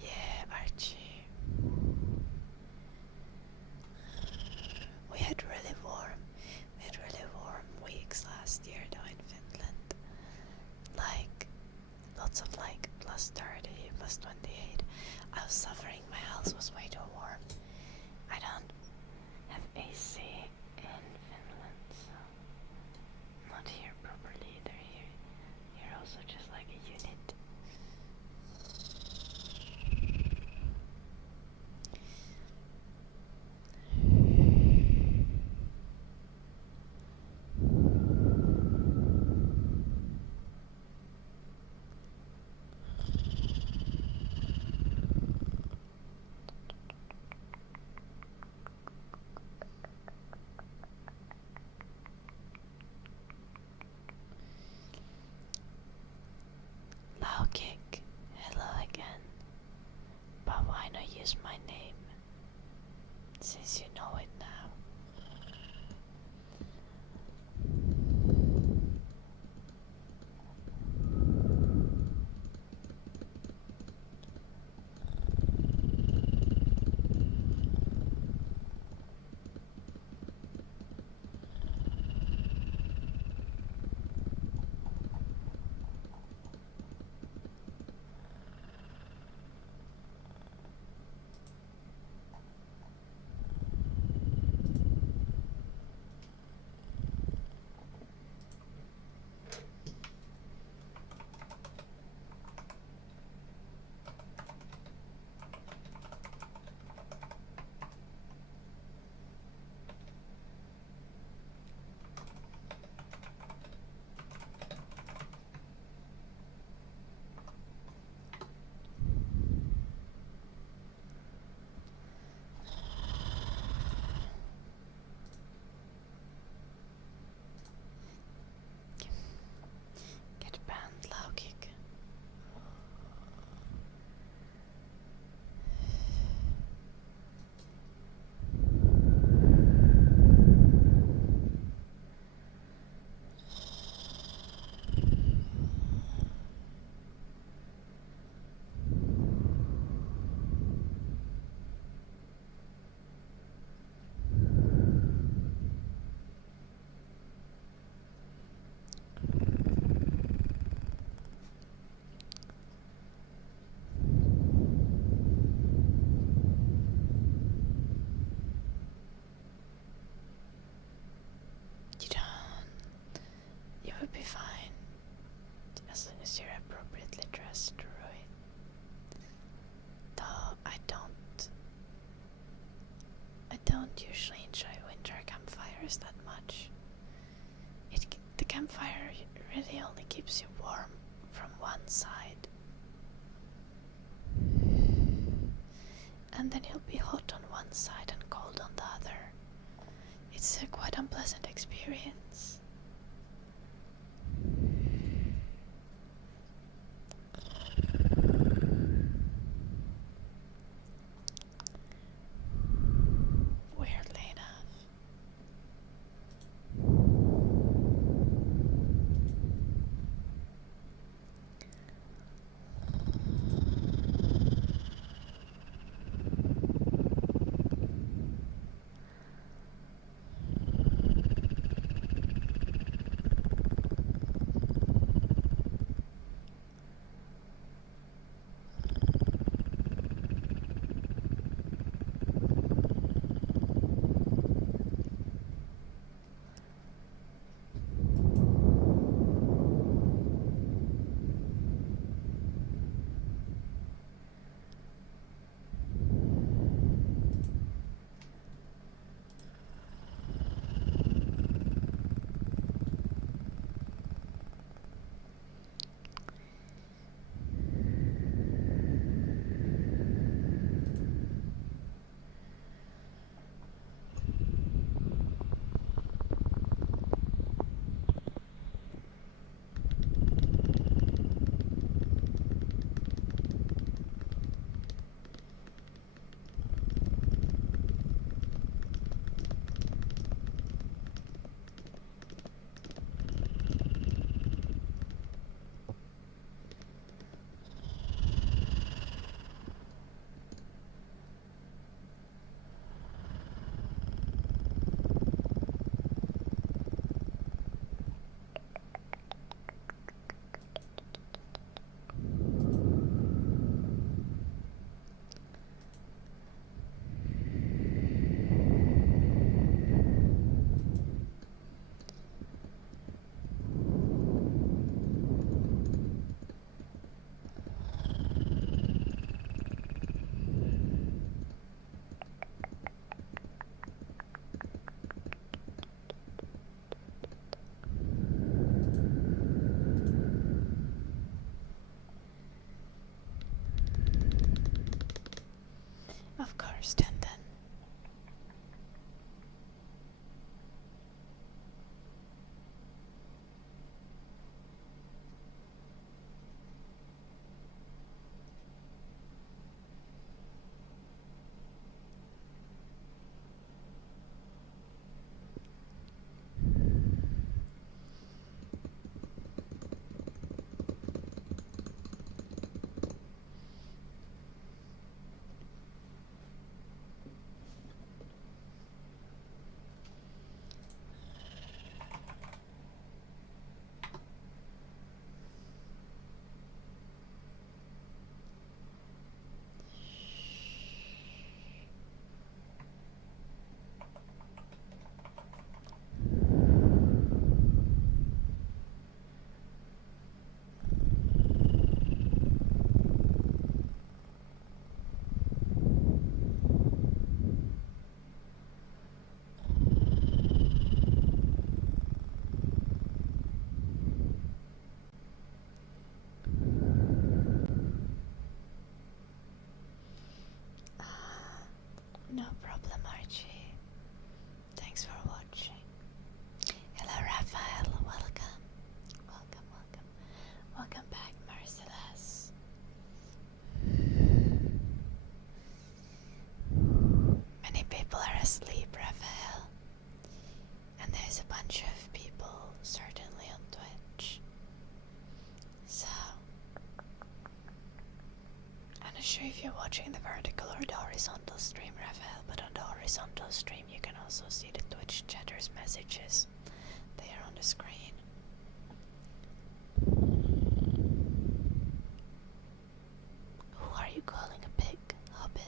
Yeah, Archie. We had really warm weeks last year though in Finland. Like, lots of like plus 30, plus 28. I was suffering, my house was way too warm. I don't have AC in Finland, so not here properly either. Here also just like a unit. Kick, hello again. But why not use my name, since you know it now? Get banned, low kick. You would be fine, as long as you're appropriately dressed, Roy. Though I don't usually enjoy winter campfires that much. The campfire really only keeps you warm from one side. And then you'll be hot on one side and cold on the other. It's a quite unpleasant experience. Weirdly enough. problem, Archie. Thanks for watching. Hello, Raphael. Welcome. Welcome, welcome. Welcome back, Marcellus. Many people are asleep, Raphael. And there's a bunch of people, certainly on Twitch. So, I'm not sure if you're watching the vertical or the horizontal stream, Raphael, but on the horizontal stream you can also see the Twitch chatter's messages. They are on the screen. Who are you calling a pig, Hobbit?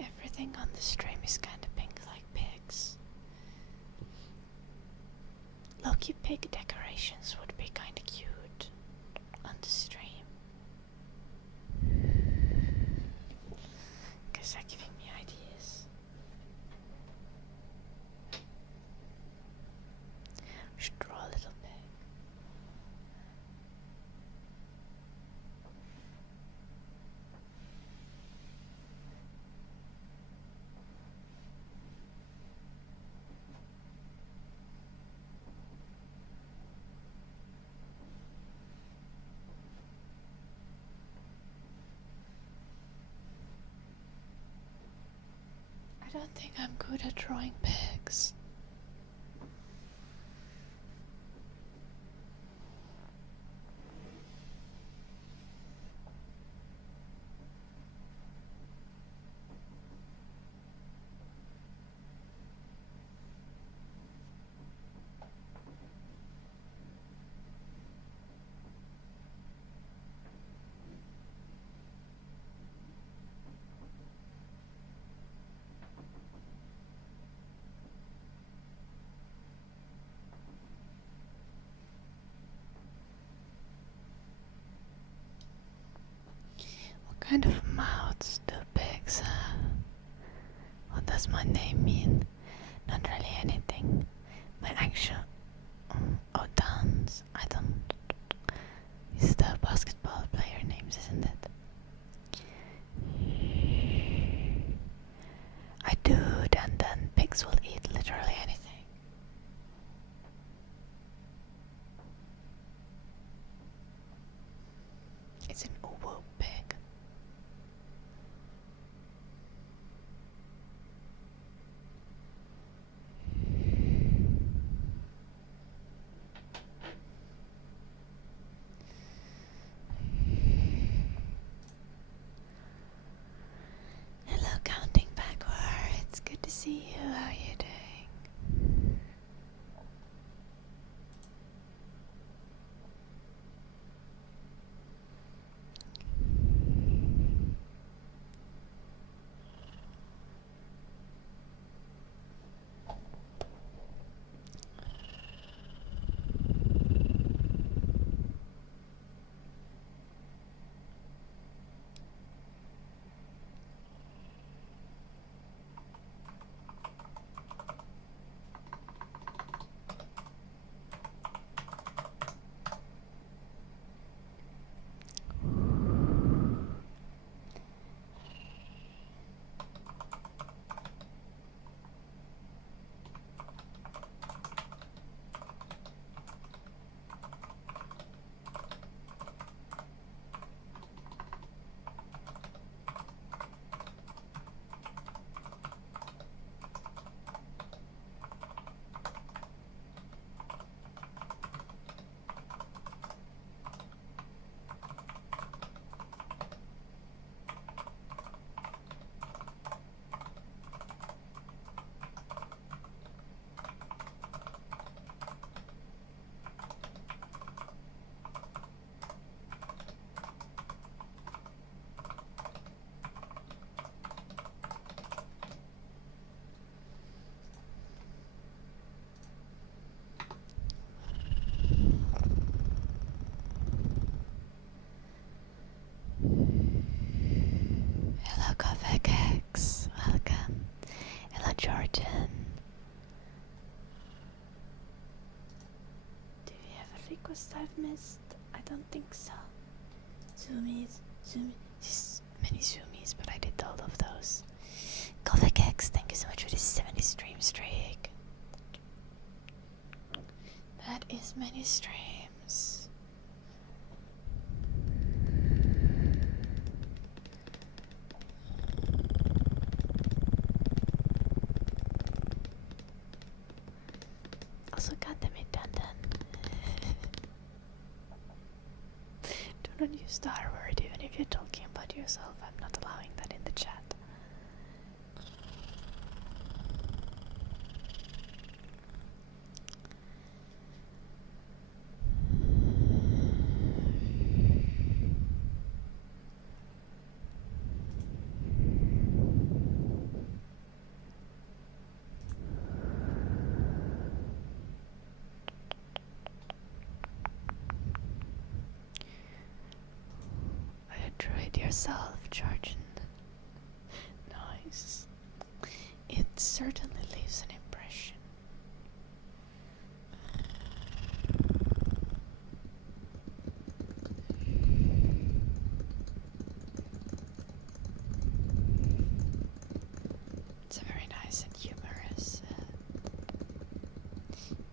Everything on the stream is kind of pink like pigs. Low-key pig decorations would be kind of cute on the stream. Because they're giving me ideas. We should draw a little pig. I don't think I'm good at drawing pigs. What kind of mouths do pigs have? What does my name mean? Not really anything. My actual... Oh, dance. I don't... It's the basketball player names, isn't it? I do, and then pigs will eat literally anything. It's an uwu pig. forecast I've missed? I don't think so. Zoomies, just many zoomies, but I did all of those. Kovac X, thank you so much for this 70 stream streak. That is many streams. Also, goddamn it, Dun. Do not use the R word even if you're talking about yourself. I'm not allowing that in the chat. Enjoyed yourself, Chargent. Nice. It certainly leaves an impression. It's a very nice and humorous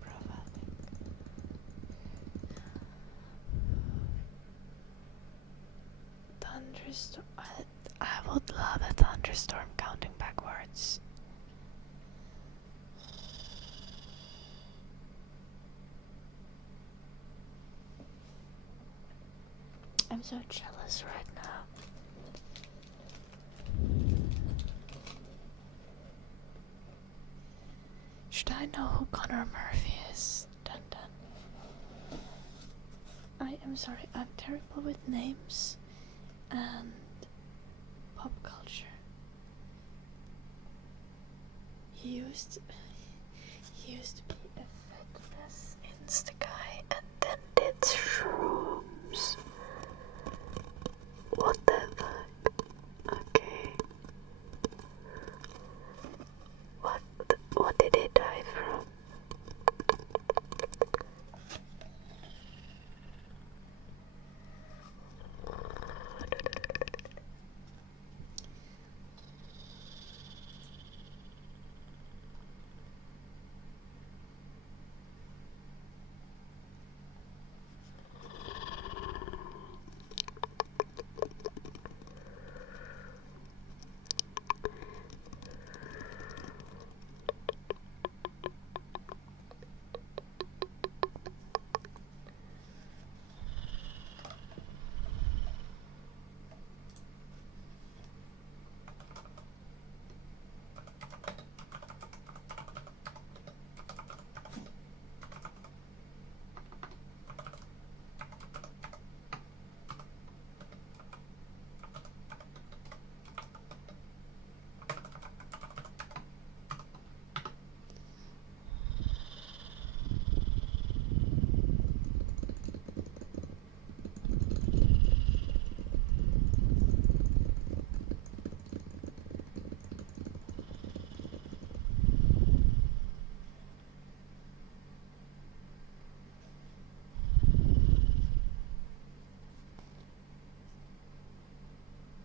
profile. Thunderstorm. I would love a thunderstorm counting backwards. I'm so jealous right now. Should I know who Connor Murphy is? Dun. I am sorry, I'm terrible with names and pop culture. He used to be a fitness Insta guy and then did shrooms. What the fuck? Okay. What did he die from?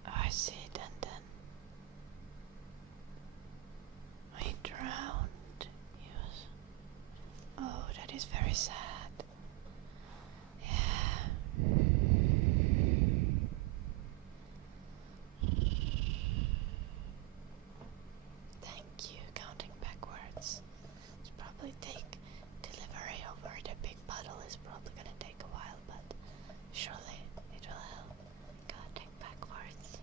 I see, Dun. I drowned. Yes. Oh, that is very sad. Yeah. Thank you, counting backwards. It's probably take delivery over the big puddle is probably gonna take a while, but surely it will help. Counting backwards.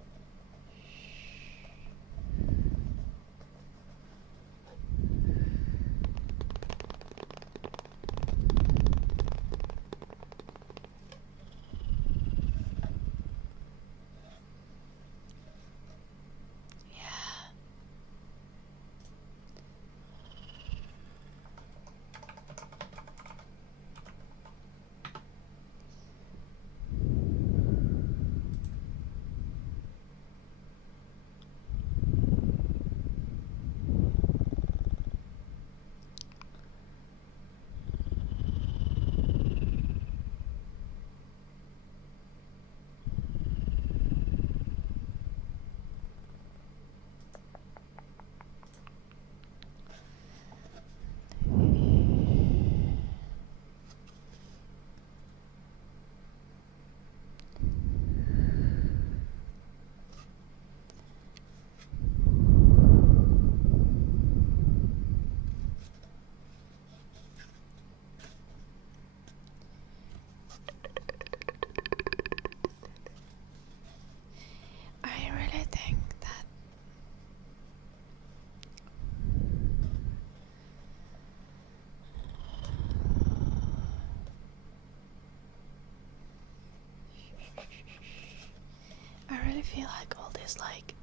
feels like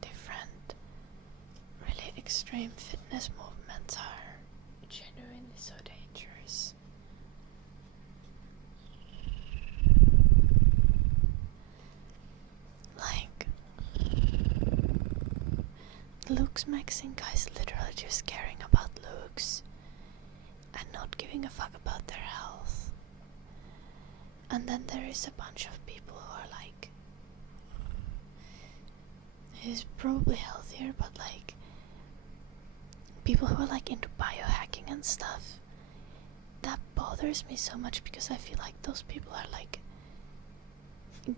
different really extreme fitness movements are genuinely so dangerous. Like, looks maxing guys literally just caring about looks and not giving a fuck about their health. And then there is a bunch of people who are like, who's probably healthier, but like people who are like into biohacking and stuff. That bothers me so much because I feel like those people are like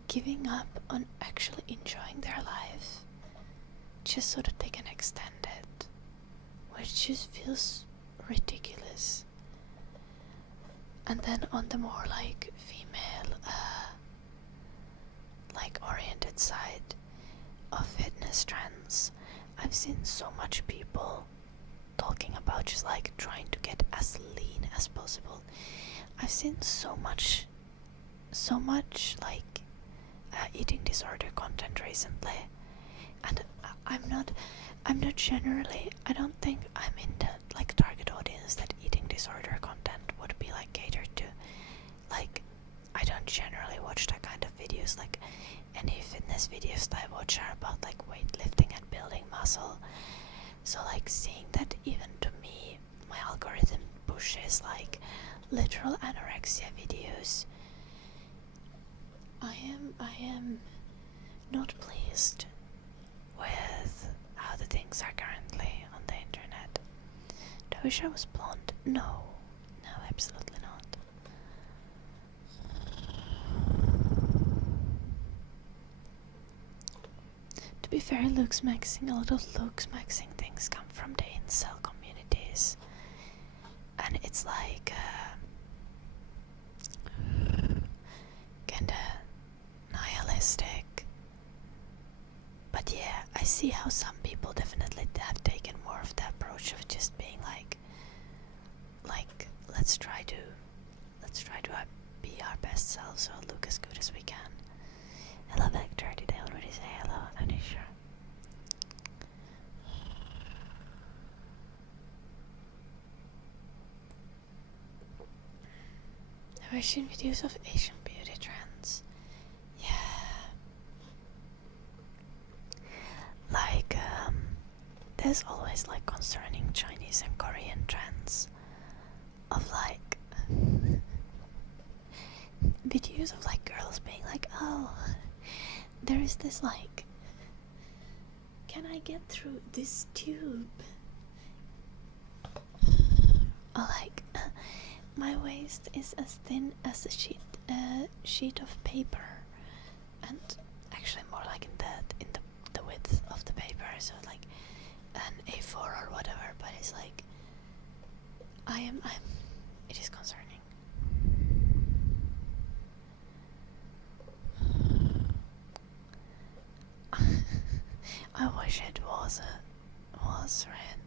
giving up on actually enjoying their life just so that they can extend it, which just feels ridiculous. And then on the more like female like oriented side of fitness trends, I've seen so much people talking about just like trying to get as lean as possible. I've seen so much like eating disorder content recently, and I'm not generally, I don't think I'm in the like target audience that eating disorder content would be like catered to. Like, I don't generally watch that kind of videos. Like, any fitness videos that I watch are about like weightlifting and building muscle. So like seeing that even to me, my algorithm pushes like literal anorexia videos, I am not pleased with how the things are currently on the internet. Do I wish I was blonde? No, absolutely not. To be fair, looks maxing, a lot of looks maxing things come from the incel communities, and it's like kinda nihilistic. But yeah, I see how some people definitely have taken more of the approach of just being like let's try to be our best selves or look as good as we can. Hello Vector, did I already say hello? I'm not sure. Narration videos of Asian beauty trends. Yeah. Like, there's always like concerning Chinese and Korean trends of like videos of like girls being like, oh, there is this like, can I get through this tube? Or like, my waist is as thin as a sheet of paper, and actually more like in the width of the paper, so like an A4 or whatever. But it's like, it is concerning. I wish it was red.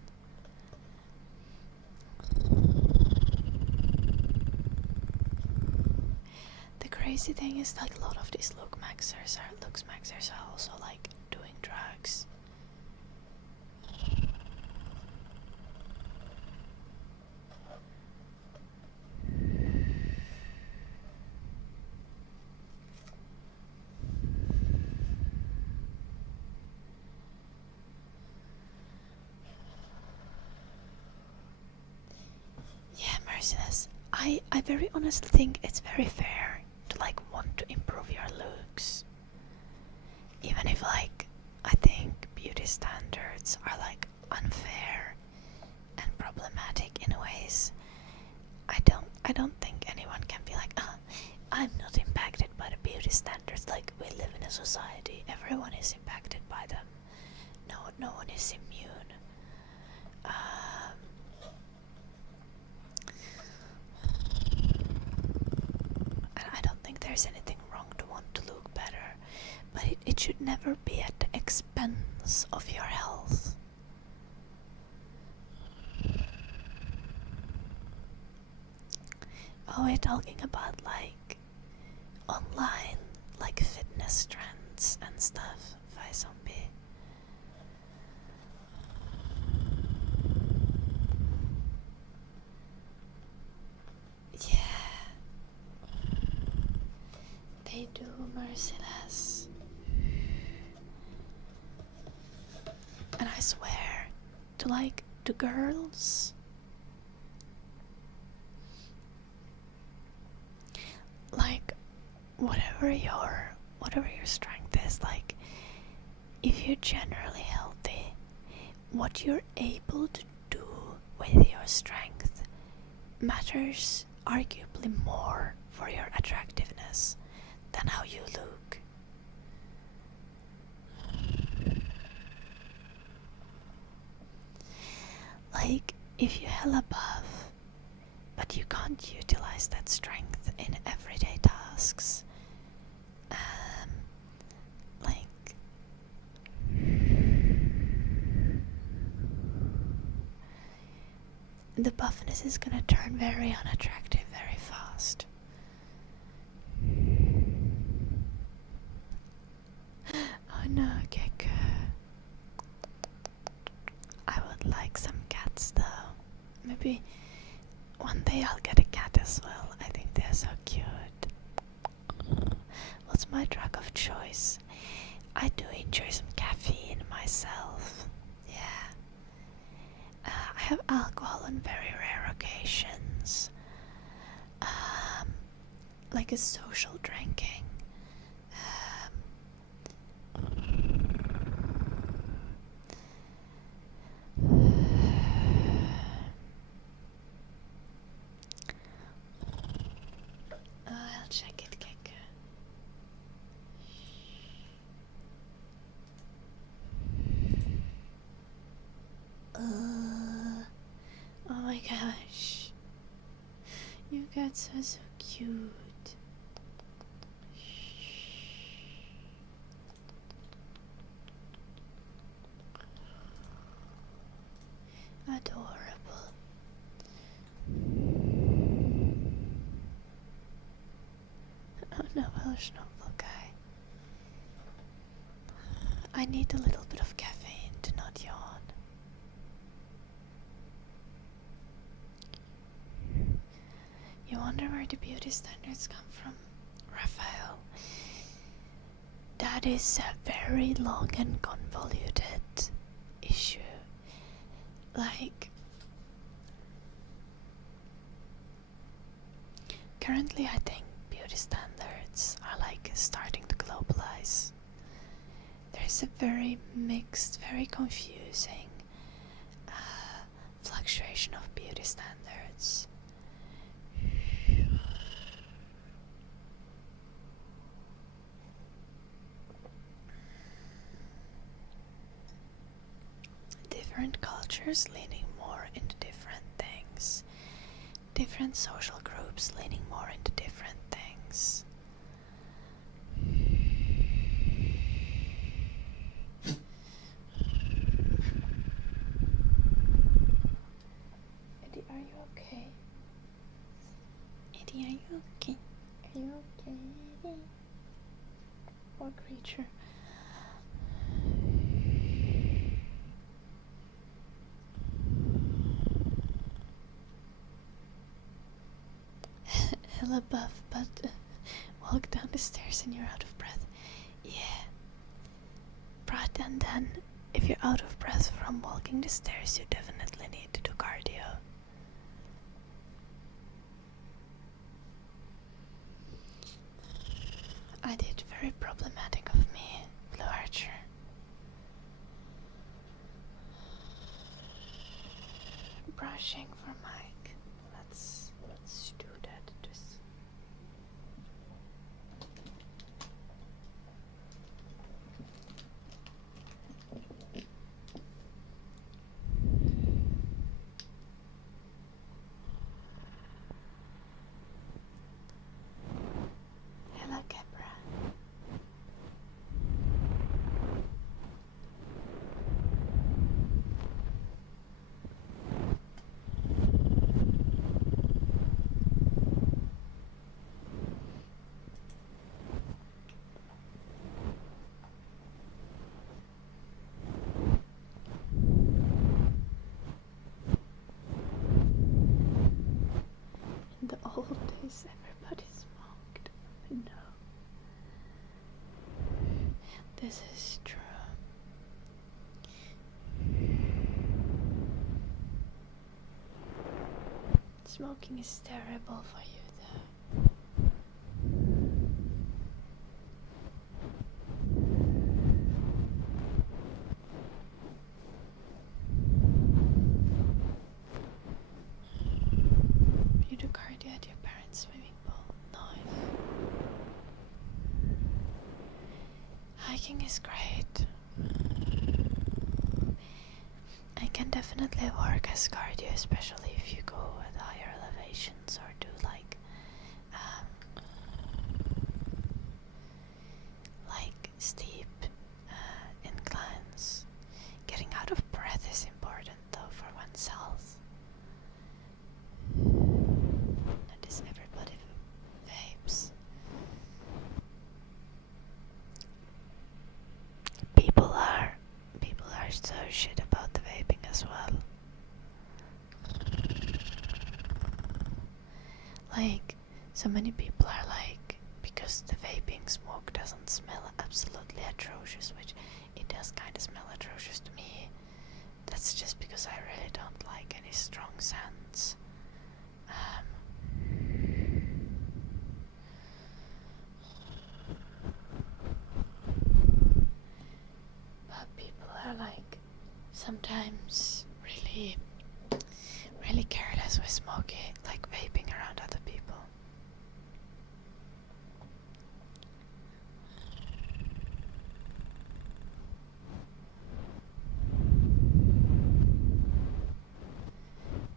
The crazy thing is like a lot of these looks maxers are also like doing drugs. Yeah, Merciless. I very honestly think it's very fair to like want to improve your looks. Even if like I think beauty standards are like unfair and problematic in ways, I don't think anyone can be like, I'm not impacted by the beauty standards. Like, we live in a society, everyone is impacted by them. No one is immune. And I don't think there's anything wrong to want to look better, but it should never be at the expense of your health. Oh, we're talking about like online like fitness trends and stuff, zombie. Yeah. They do merciless. And I swear to like the girls, like whatever your strength is, like if you're generally healthy, what you're able to do with your strength matters arguably more for your attractiveness than how you look. Like, if you hella buff, but you can't utilize that strength in everyday tasks, like, the buffness is gonna turn very unattractive very fast. Oh no, Gecko. I would like some cats though. Maybe one day I'll get a cat as well. I think they're so cute. What's my drug of choice? I do enjoy some caffeine myself. Yeah. I have alcohol on very rare occasions. Like a social drinking. I'll check it, Keke. Oh my gosh. You got so cute. Adorable. Oh no, Welsh novel guy. I need a little bit of caffeine to not yawn. You wonder where the beauty standards come from, Raphael? That is a very long and convoluted issue. Like, currently I think beauty standards are like starting to globalize. There's a very mixed, very confusing fluctuation of beauty standards. Different cultures leaning more into different things. Different social groups leaning more into different things. Eddie, are you okay? Eddie, are you okay? Are you okay, Eddie? Poor creature. Hella buff, but walk down the stairs and you're out of breath. Yeah. But and then, if you're out of breath from walking the stairs, you definitely need to do cardio. I did very problematic of me, Blue Archer. Brushing for Mike. Let's do that. Just hello, Capra. Smoking is terrible for you, though. You do cardio at your parents' swimming pool. Nice. Hiking is great. I can definitely work as cardio, especially if you go at higher elevations or do like steep inclines. Getting out of breath is important though for one's health. That is everybody who vapes. People are so shit about the vaping as well. Like, so many people are like, because the vaping smoke doesn't smell absolutely atrocious, which it does kind of smell atrocious to me. That's just because I really don't like any strong scents. But people are like sometimes really careless with smoking, like vaping around other people.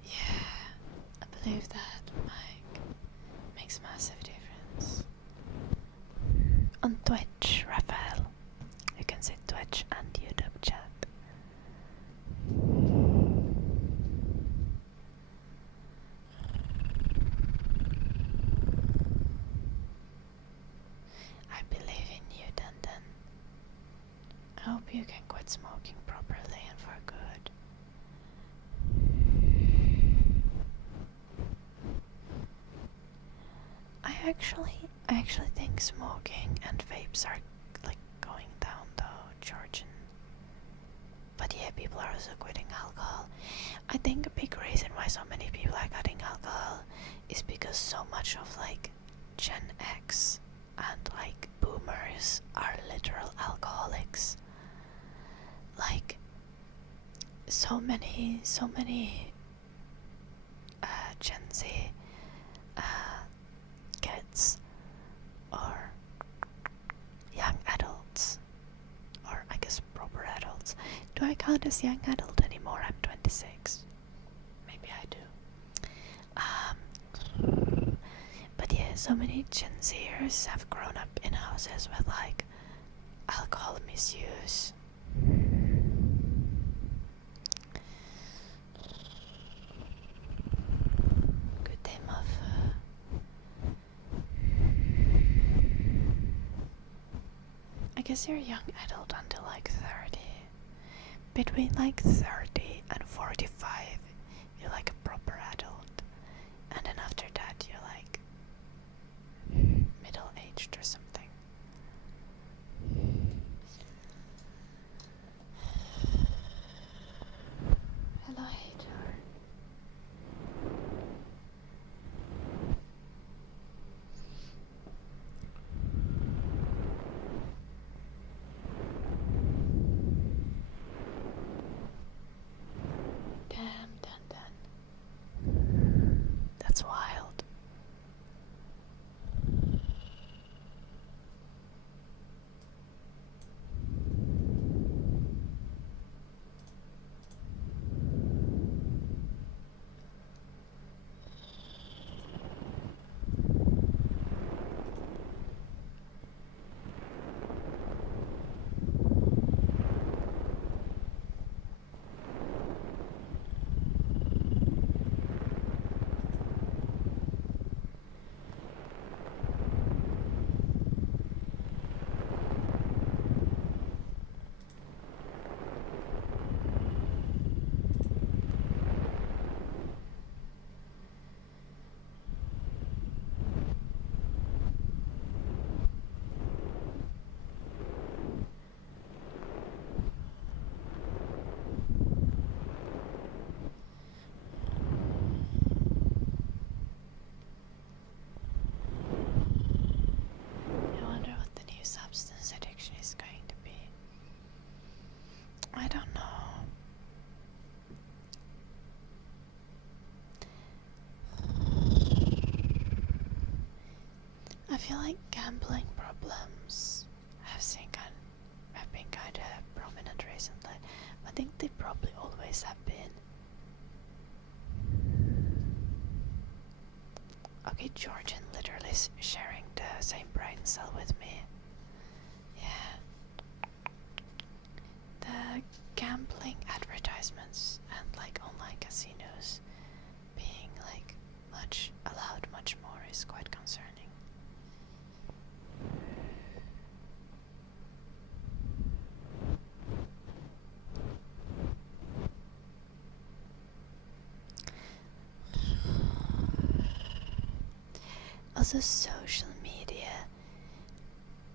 Yeah, I believe that mic makes massive difference. On Twitch, Raphael, you can say Twitch and YouTube chat. I believe in you, Dundon. I hope you can quit smoking properly and for good. I actually think smoking and vapes are like going down though, Georgian. But yeah, people are also quitting alcohol. I think a big reason why so many people are cutting alcohol is because so much of like Gen X and like boomers are literal alcoholics. Like so many Gen Z kids or young adults, or I guess proper adults. Do I count as young adult anymore? I'm 26. Maybe I do. But yeah, so many Gen Zers have grown up in houses with like alcohol misuse. Good day, Muff. I guess you're a young adult until like 30. Between like 30 and 45, you're like a proper adult. And then after that, you're like middle-aged or something. Hello, hater. feel like gambling problems have been kind of prominent recently. I think they probably always have been. Okay, Georgian literally sharing the same brain cell with me. Yeah. The gambling advertisements and like online casinos being like allowed much more is quite concerning. Also, social media.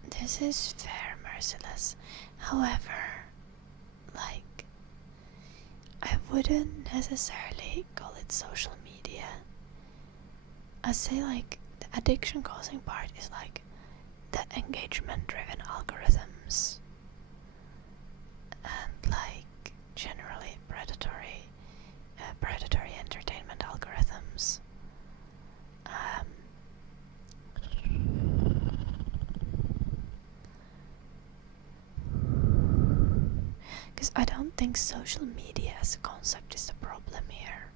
This is fair merciless. However, like, I wouldn't necessarily call it social media. I'd say like the addiction causing part is like the engagement driven algorithms and like generally predatory entertainment algorithms. Because I don't think social media as a concept is the problem here.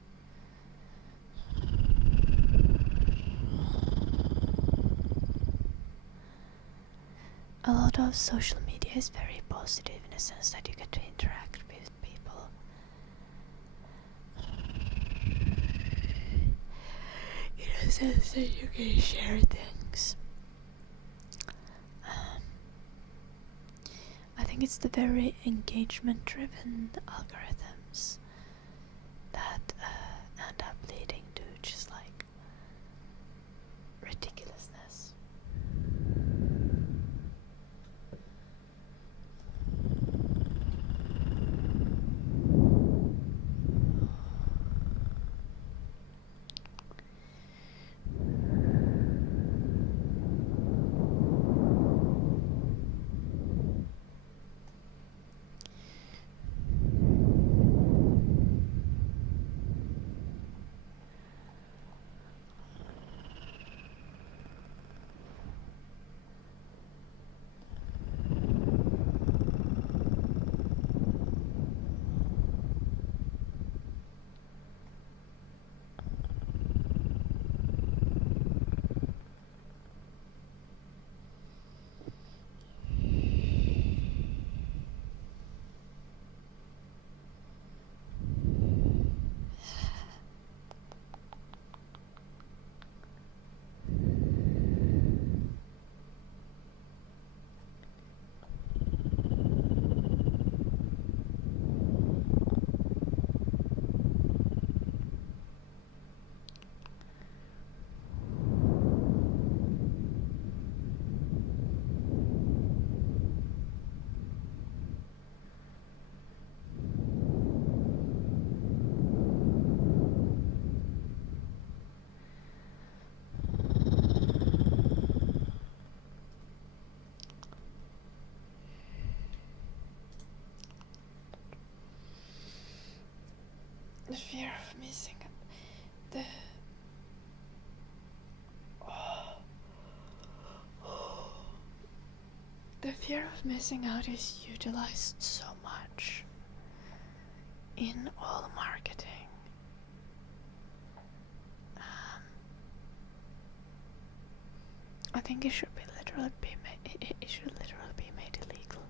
A lot of social media is very positive in the sense that you get to interact with people. In a sense that you can share things. I think it's the very engagement-driven algorithms that end up leading to just like ridiculousness. The fear of missing the fear of missing out is utilized so much in all marketing. I think it should literally be made illegal.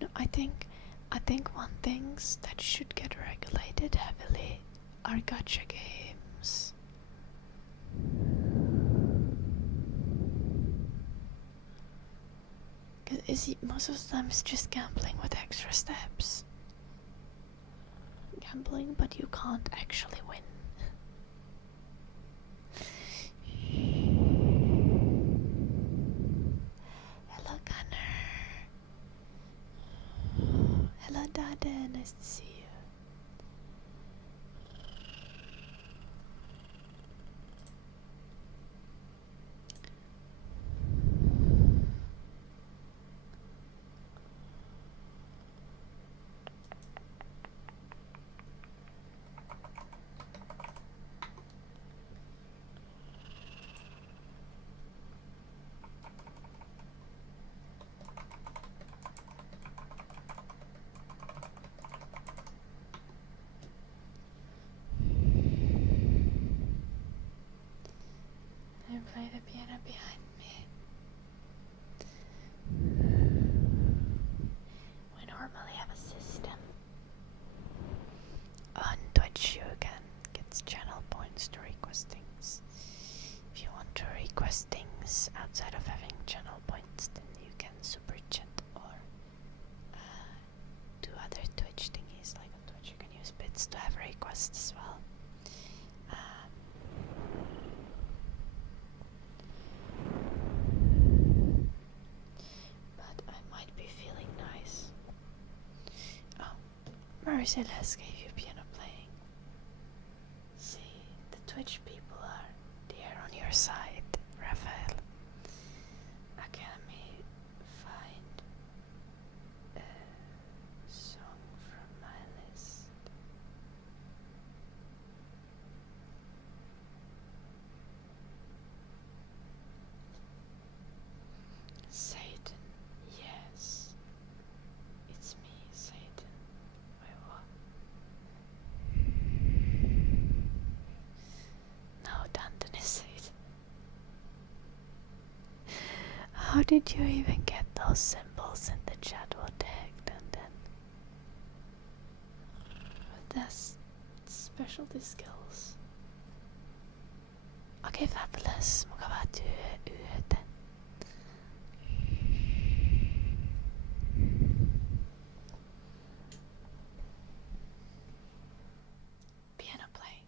No, I think one things that should get regulated heavily are gacha games. Because most of the time it's just gambling with extra steps. Gambling, but you can't actually win. Hello, Gunner. Hello, Dada. Nice to see you. Play the piano behind me. We normally have a system. On Twitch you can get channel points to request things. If you want to request things outside of having channel points, then you can super chat or do other Twitch thingies. Like on Twitch you can use bits to have requests as well. Marcellus gave you piano playing. See, the Twitch people are there on your side, Raphael. Academy, find a song from my list. Satan, yes. It's me, Satan. Wait, what? No, Danton is Satan. How did you even get those symbols in the chat? What the heck, Danton? That's specialty skills. Okay, fabulous. Mukavaa yötä. Piano playing.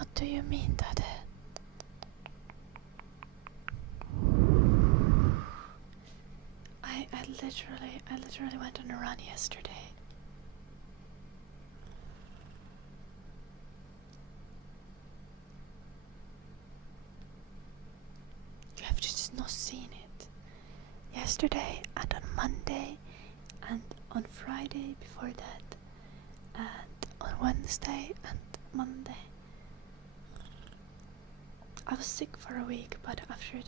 What do you mean, Dade? I literally went on a run yesterday. You have just not seen it. Yesterday and on Monday and on Friday before that and on Wednesday and Monday. I was sick for a week, but after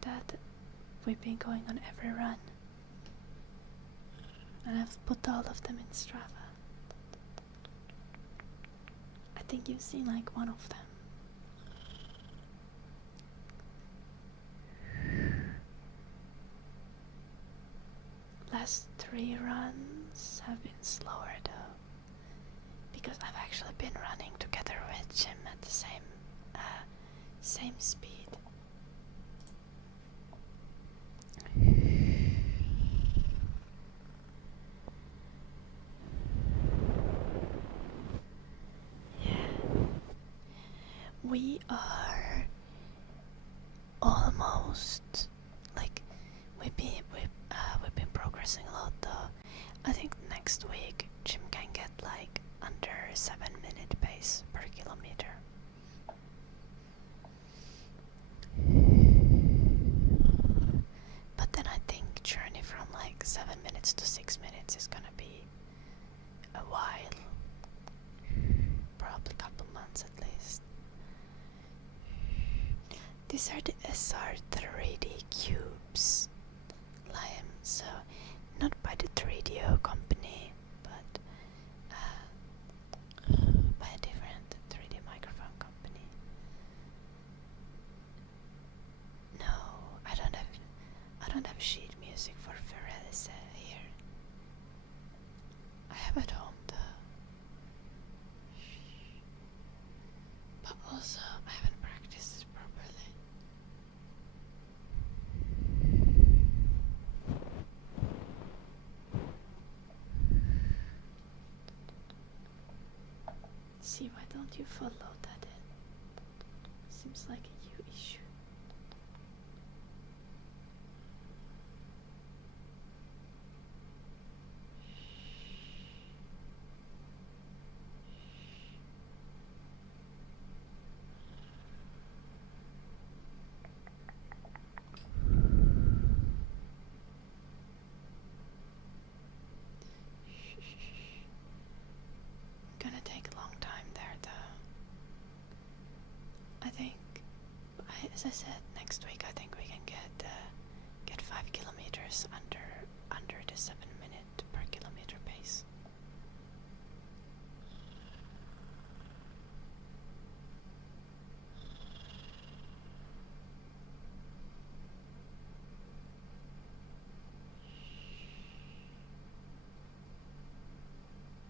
that we've been going on every run. And I've put all of them in Strava. I think you've seen like one of them. Last 3 runs have been slower though, because I've actually been running together with Jim at the same speed. We are almost like we've been progressing a lot though. I think next week Jim can get like under 7-minute pace per kilometer. But then I think journey from like 7 minutes to 6 minutes is gonna be a while, probably a couple months at least. These are the SR3D cubes, Liam, so not by the 3DO company, but by a different 3D microphone company. No, I don't have sheet music for Ferelise here. I have at home though. But also I haven't practiced it properly. See, why don't you follow that in? Seems like a you issue. Gonna take a long time there though. I think, as I said, next week I think we can get 5 kilometers under the 7-minute per kilometer pace.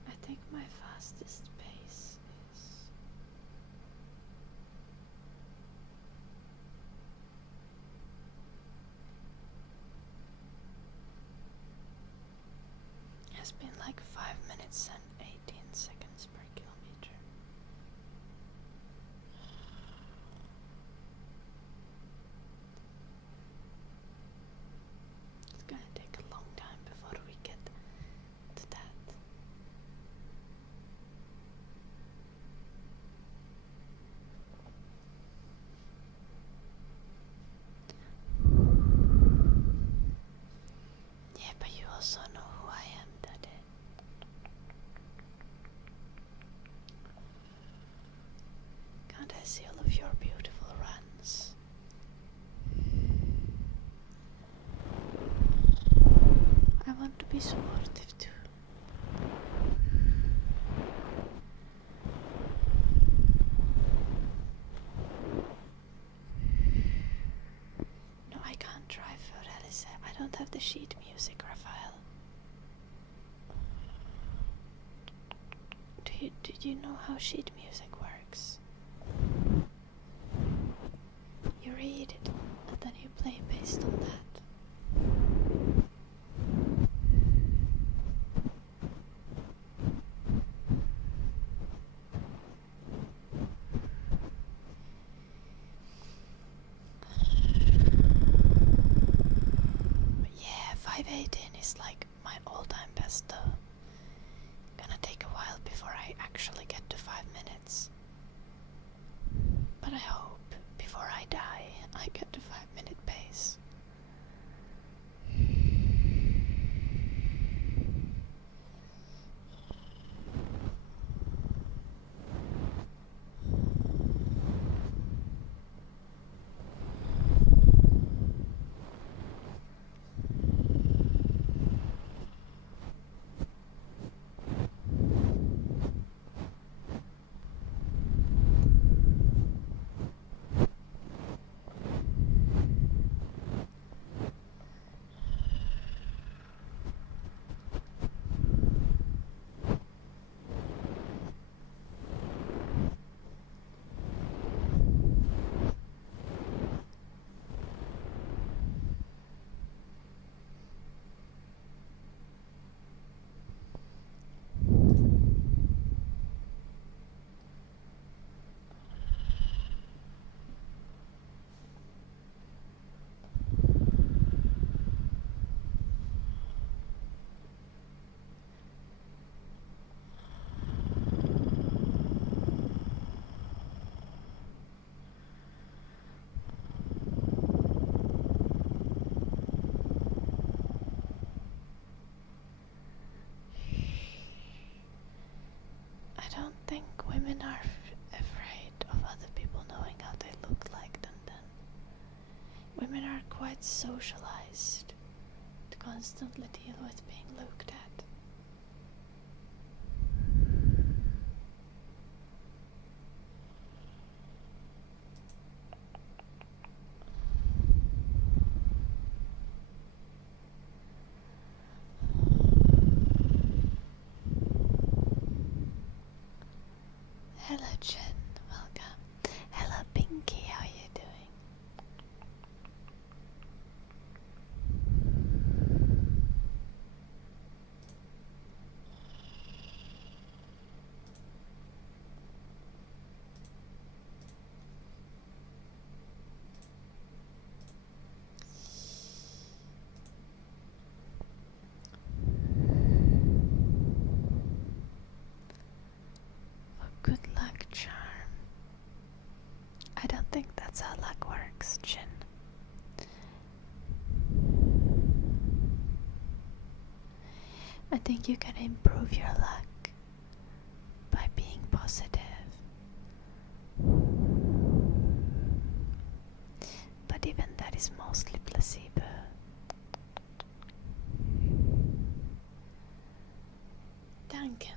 I think my fastest pace has been like 5 minutes and 18 seconds per kilometer. It's gonna take a long time before we get to that. Yeah, but you also know who I am, Daddy. Can't I see all of your beautiful runs? I want to be supportive too. No, I can't drive for Alice. I don't have the sheet music, Raphael. Do you know how sheet music works? You read it and then you play based on that. 5:18 is like my all-time best though. Gonna take a while before I actually get to 5 minutes. But I hope before I die I get to 5-minute pace. I don't think women are afraid of other people knowing how they look like them then. Women are quite socialized to constantly deal with being looked at. Hello Jen, welcome. Hello Pinky, how are you doing? Good luck charm. I don't think that's how luck works, Jin. I think you can improve your luck by being positive. But even that is mostly placebo. Duncan,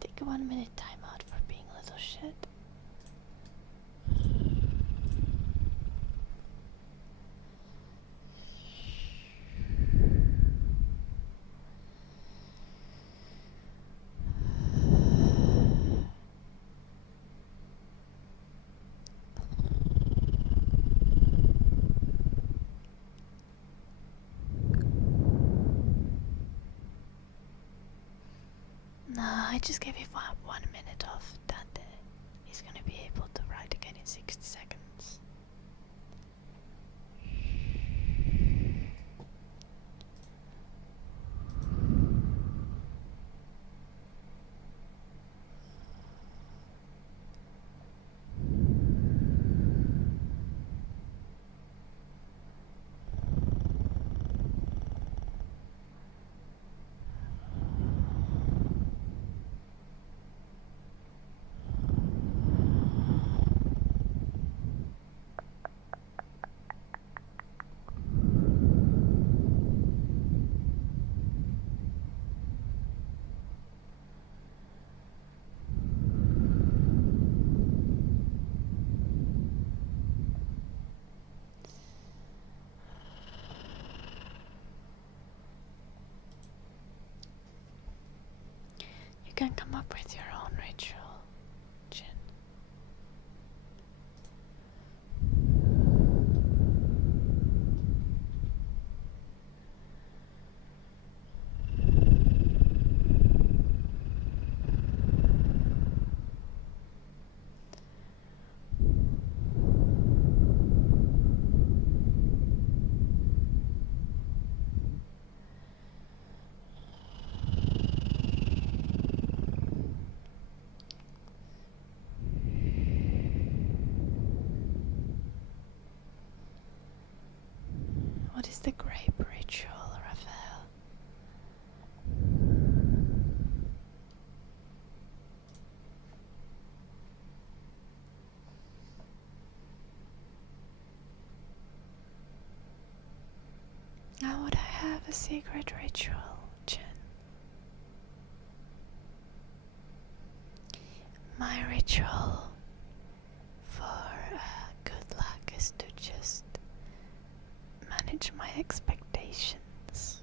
take a 1 minute timeout for being a little shit. No, I just gave you 1 minute off. Dante, he's gonna be able to write again in 60 seconds. You can come up with your own ritual, Jin. the grape ritual, Raphael? Now would I have a secret ritual, Jen? My ritual for good luck is to just manage my expectations.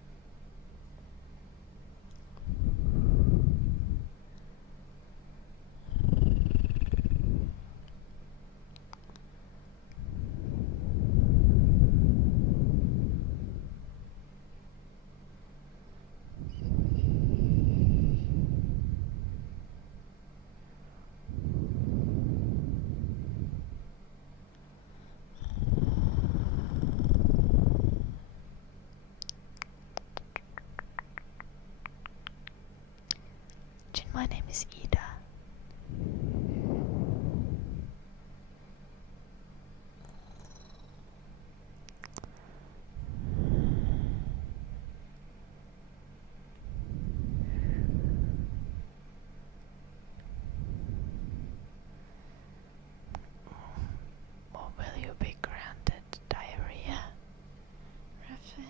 Jen, my name is Ida. Or will you be granted diarrhea, Raphael?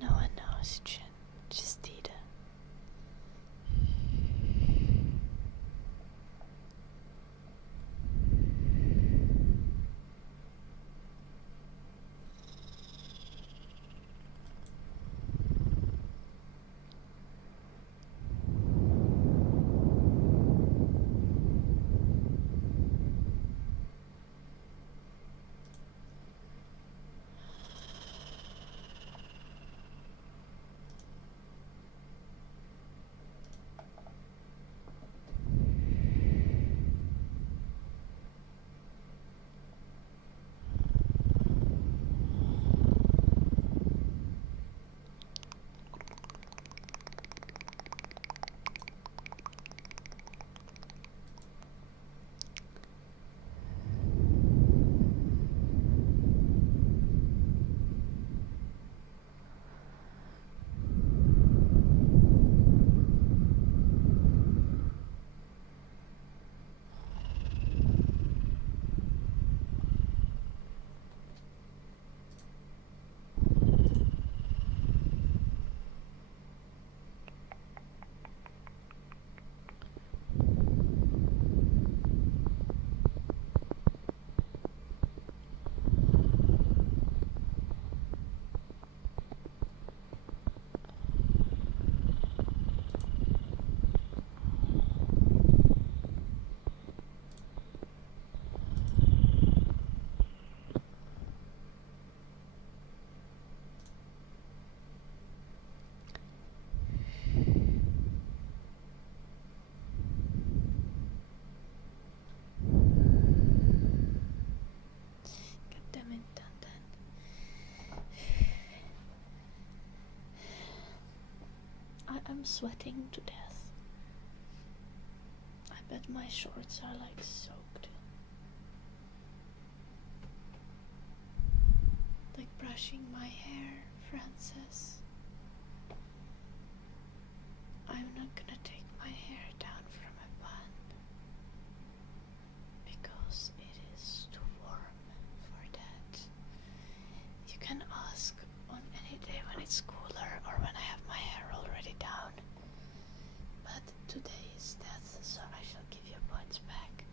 No one knows, Jen. Just Ida. I'm sweating to death. I bet my shorts are like soaked. Like brushing my hair, Francis. I'm not gonna take my hair down from a bun because it is too warm for that. You can ask on any day when it's cooler or when I have my hair already down. But today is death, so I shall give you points back.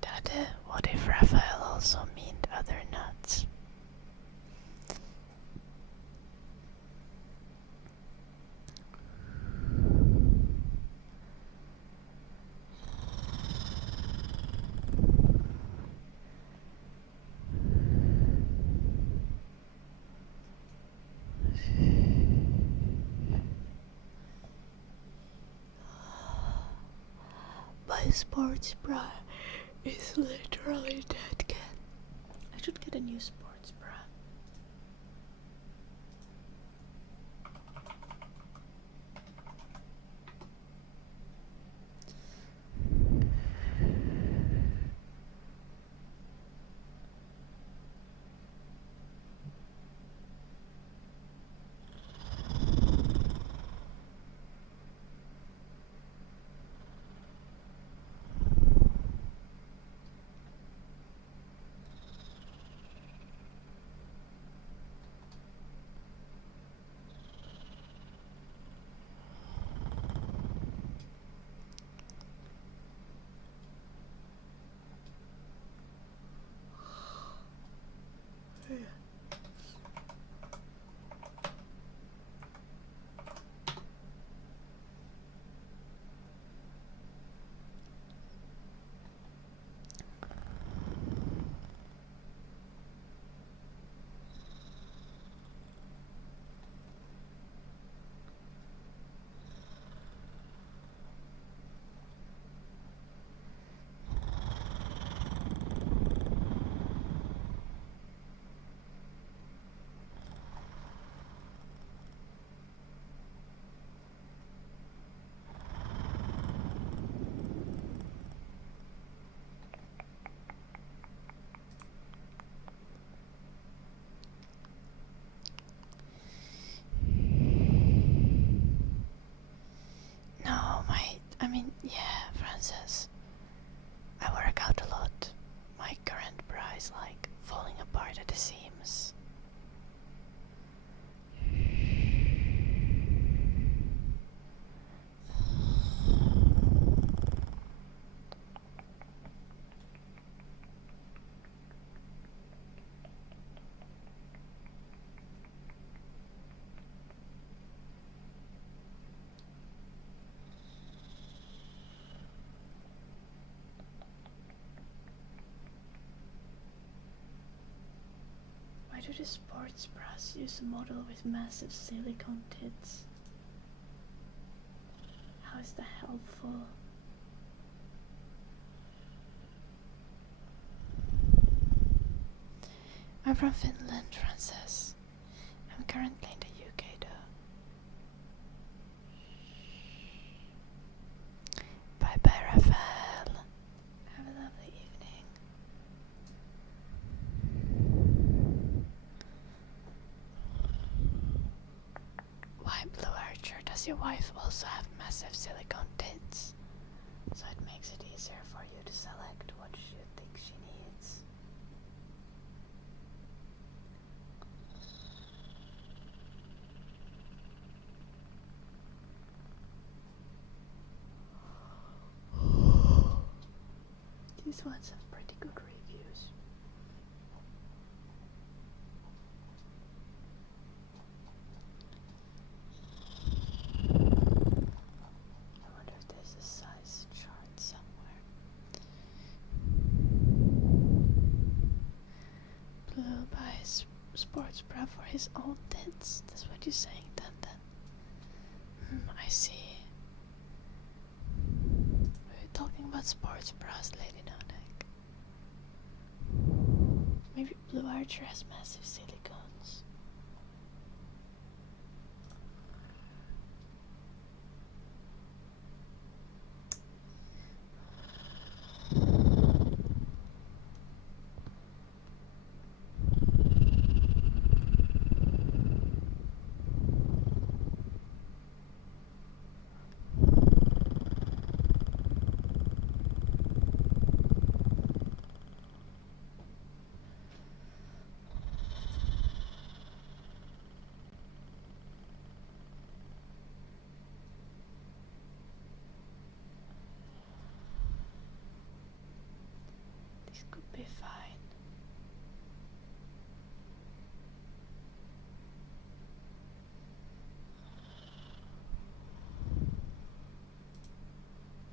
Dade, what if Raphael also meant other nuts? this sports bra is literally dead cat. I should get a new sports bra. Yeah, Francis. I work out a lot. My current bra is like falling apart at the seams. Why do the sports bras use a model with massive silicone tits? How is that helpful? I'm from Finland, Frances. I'm currently in the UK though. Bye bye, Raphael. Have a lovely evening. Why, Blue Archer, does your wife also have massive silicone tits? So it makes it easier for you to select what you think she needs. These ones have pretty good reviews. I wonder if there's a size chart somewhere. Blue buys sports bra for his own tits. That's what you're saying, Dandan. I see. We're talking about sports bras, Lady No Neck. Maybe Blue Archer has massive silicones. This could be fine.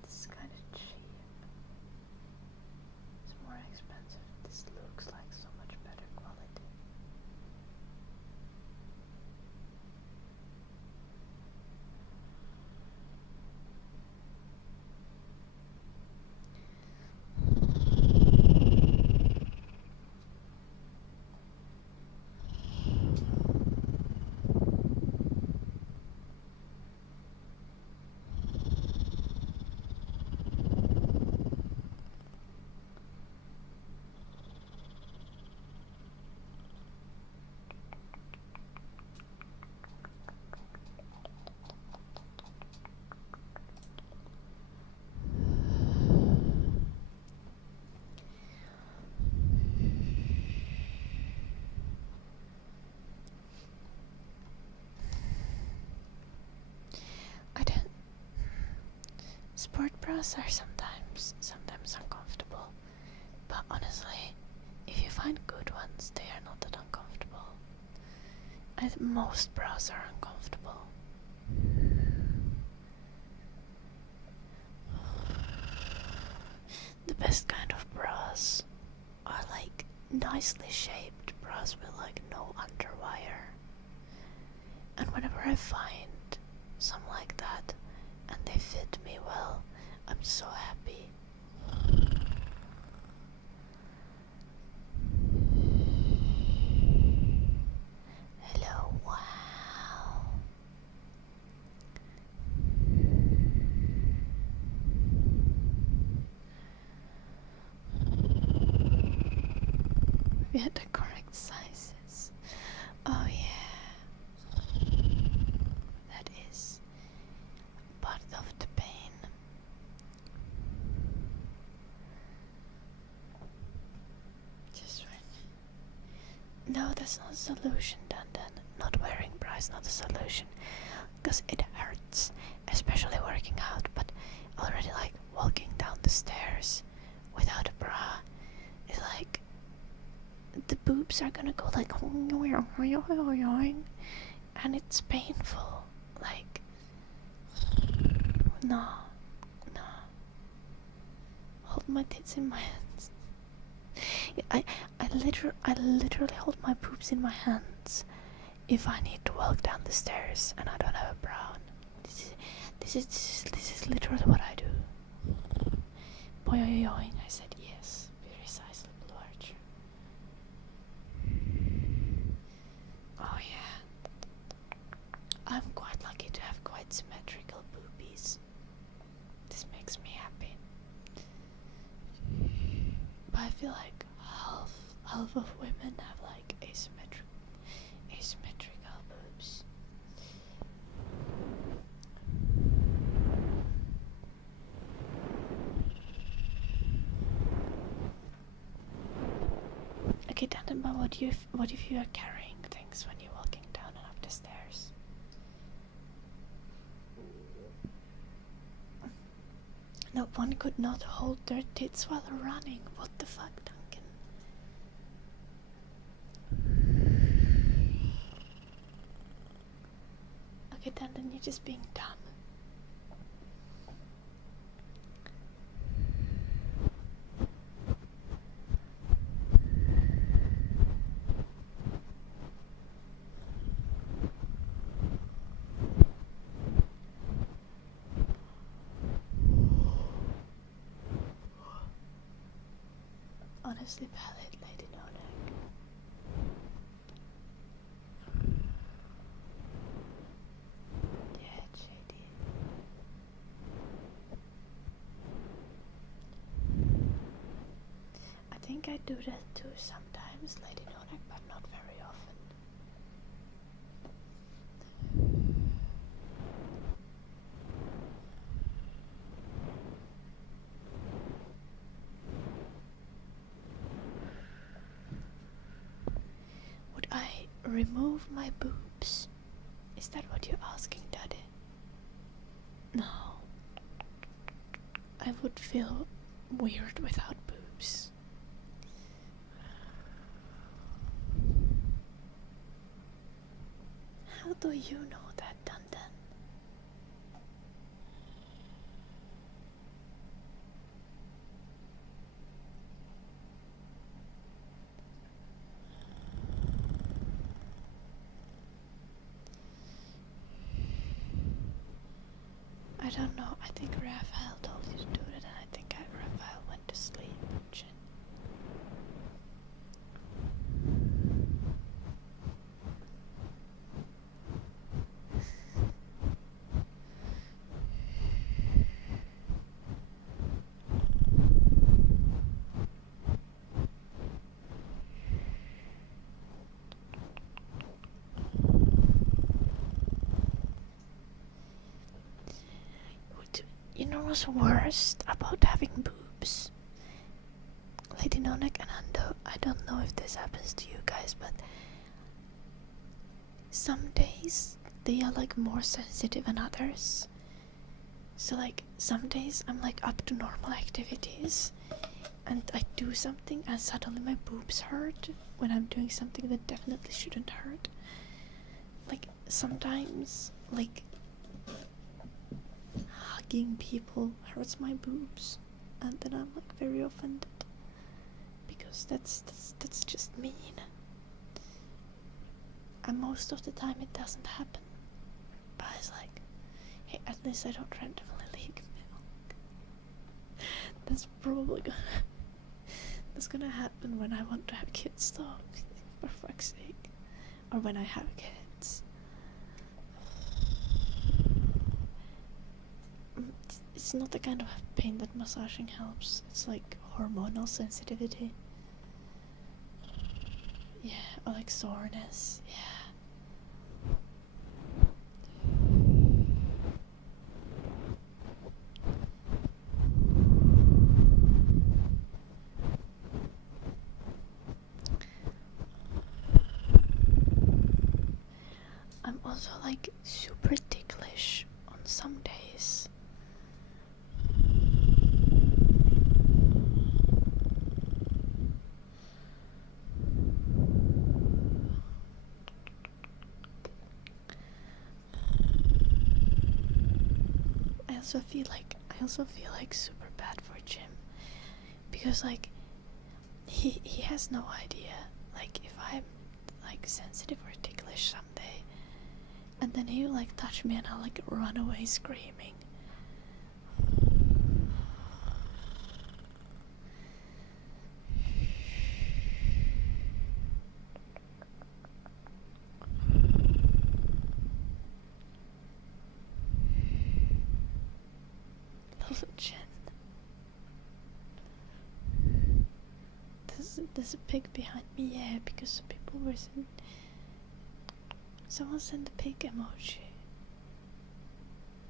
This is kind of cheap. It's more expensive. This looks like so much better quality. bras are sometimes uncomfortable, but honestly, if you find good ones, they are not that uncomfortable. Most bras are uncomfortable. The best kind of bras are like nicely shaped bras with like no underwire. And whenever I find some like that and they fit me well, I'm so happy. Hello, wow. We had the correct sizes. Oh yeah. That is part of the pain. Just right. No, that's not a solution, Dandan. Not wearing bra is not a solution. Because it hurts. Especially working out. But already like walking down the stairs without a bra is like the boobs are gonna go like and it's painful. Like no. Hold my tits in my hands. I literally hold my boobs in my hands if I need to walk down the stairs and I don't have a bra on. This is literally what I do. Boing, I said yes. Precisely, Blue Archer. Oh yeah. I'm quite lucky to have quite symmetrical boobies. This makes me happy. But I feel like half of women have like asymmetrical boobs. Okay, Dandan, but what if you are carrying things when you're walking down and up the stairs? No, one could not hold their tits while running. What the fuck, Duncan? Okay, Dandan, you're just being dumb. Honestly, valid, Lady No-Neck. Yeah, JD. I think I do that too sometimes, Lady No-Neck, but not very often. Would I remove my boobs? Is that what you're asking, Daddy? No. I would feel weird without boobs. How do you know that, Dandan? I don't know. I think Raphael told you to do it, and I think Raphael went to sleep. You know what's worst about having boobs? Lady No-Neck and Ando, I don't know if this happens to you guys, but some days they are like more sensitive than others. So like some days I'm like up to normal activities and I do something and suddenly my boobs hurt when I'm doing something that definitely shouldn't hurt. Like sometimes like hugging people hurts my boobs, and then I'm like very offended because that's just mean. And most of the time it doesn't happen. But it's like, hey, at least I don't randomly leak milk. That's probably gonna happen when I want to have kids though, for fuck's sake. Or when I have kids. It's not the kind of pain that massaging helps. It's like hormonal sensitivity. Yeah, or like soreness. Yeah. I'm also like super ticklish on some days. I also feel like super bad for Jim, because like he has no idea like if I'm like sensitive or ticklish someday, and then he'll like touch me and I'll like run away screaming. Little Jen. There's a pig behind me, yeah, because some people were someone sent a pig emoji.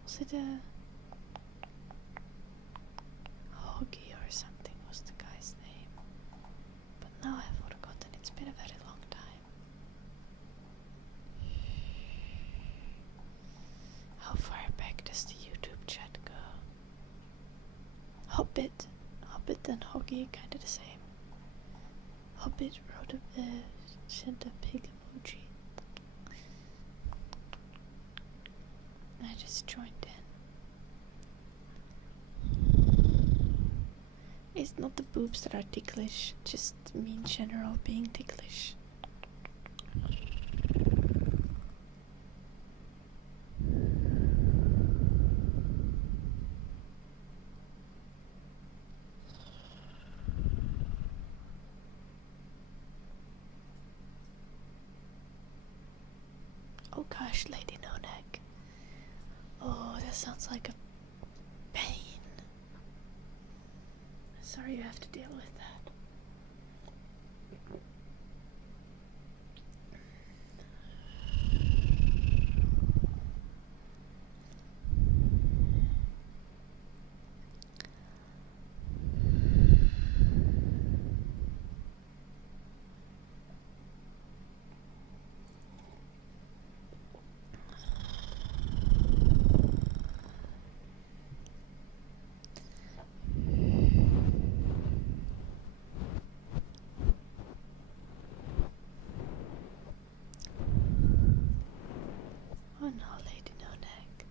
Was it a Hoggy or something was the guy's name? But now I've forgotten, it's been a very long time. How far back does the YouTube chat go? Hobbit and Hoggy kinda the same. Hobbit sent a pig emoji. I just joined in. It's not the boobs that are ticklish, just me in general being ticklish. Oh gosh, Lady No Neck. Oh, that sounds like a pain. Sorry you have to deal with that. Oh no, Lady No Neck.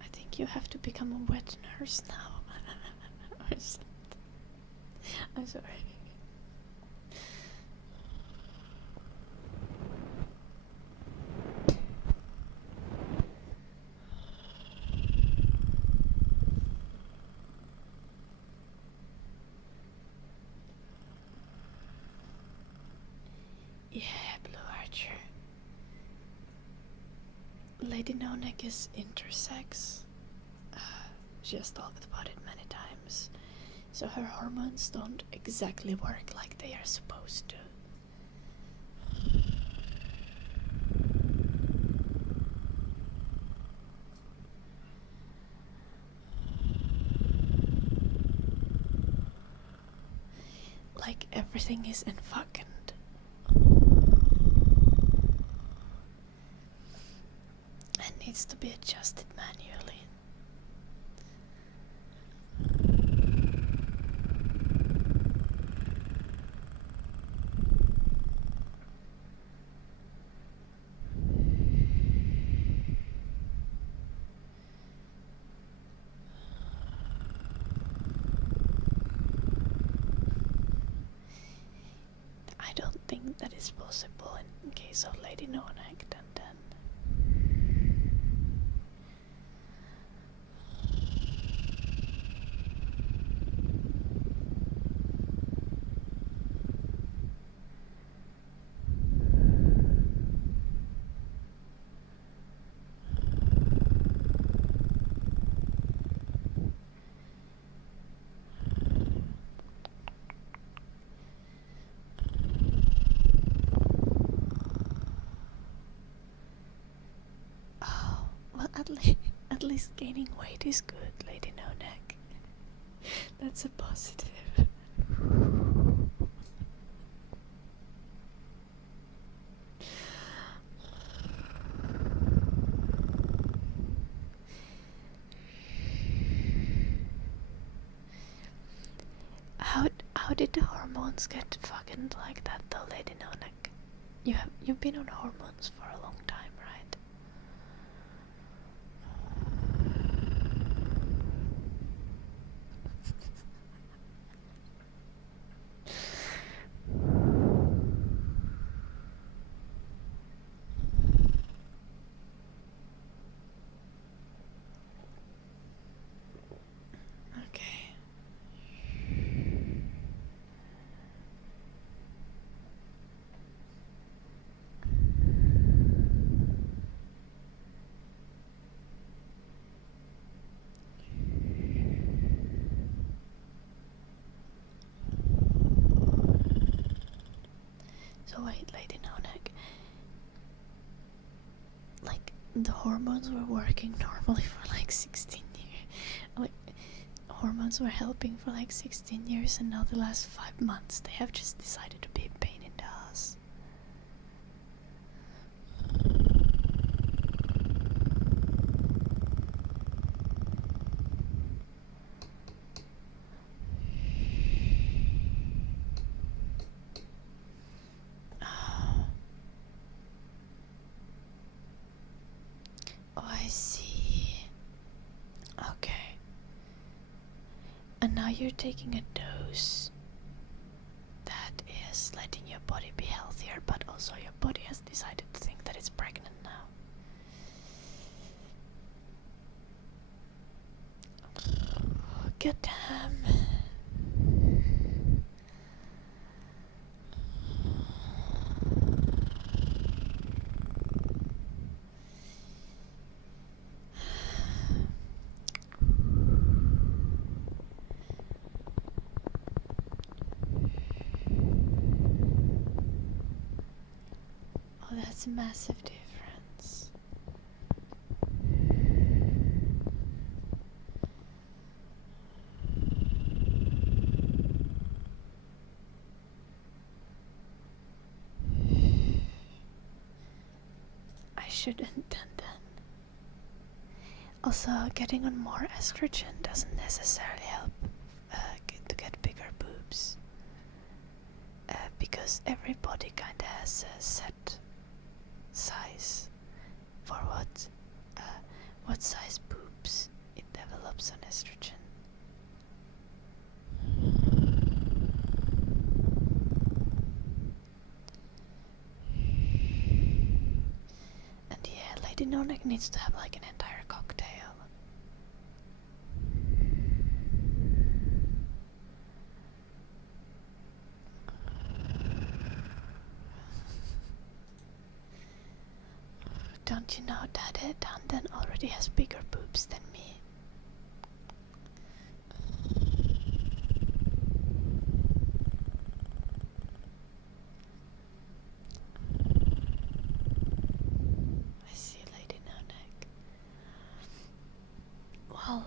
I think you have to become a wet nurse now. Or something. I'm sorry. Yeah, Blue Archer. Lady No Neck is intersex. She has talked about it many times. So her hormones don't exactly work like they are supposed to. Like everything is fucking and needs to be adjusted manually. is possible in case of Lady Nonak, and then at least gaining weight is good, Lady No-Neck. That's a positive. How did the hormones get fucking like that though, Lady No-Neck? You've been on hormones for a long time, right? Okay. So wait, Lady No-Neck. Like, the hormones were working normally for like 16 years. Like, hormones were helping for like 16 years, and now the last 5 months they have just decided to be a pain in the ass. Oh, I see. Okay. And now you're taking a dose that is letting your body be healthier, but also your body has decided to think that it's pregnant now. God damn. Oh, that's a massive difference. I shouldn't done that. Also, getting on more estrogen doesn't necessarily help to get bigger boobs. Because every body kinda has a set size for what size boobs it develops on estrogen. And yeah, Lady No-Neck needs to have like an entire cocktail. Don't you know that Dandan already has bigger boobs than me? I see, Lady No-Neck. Well,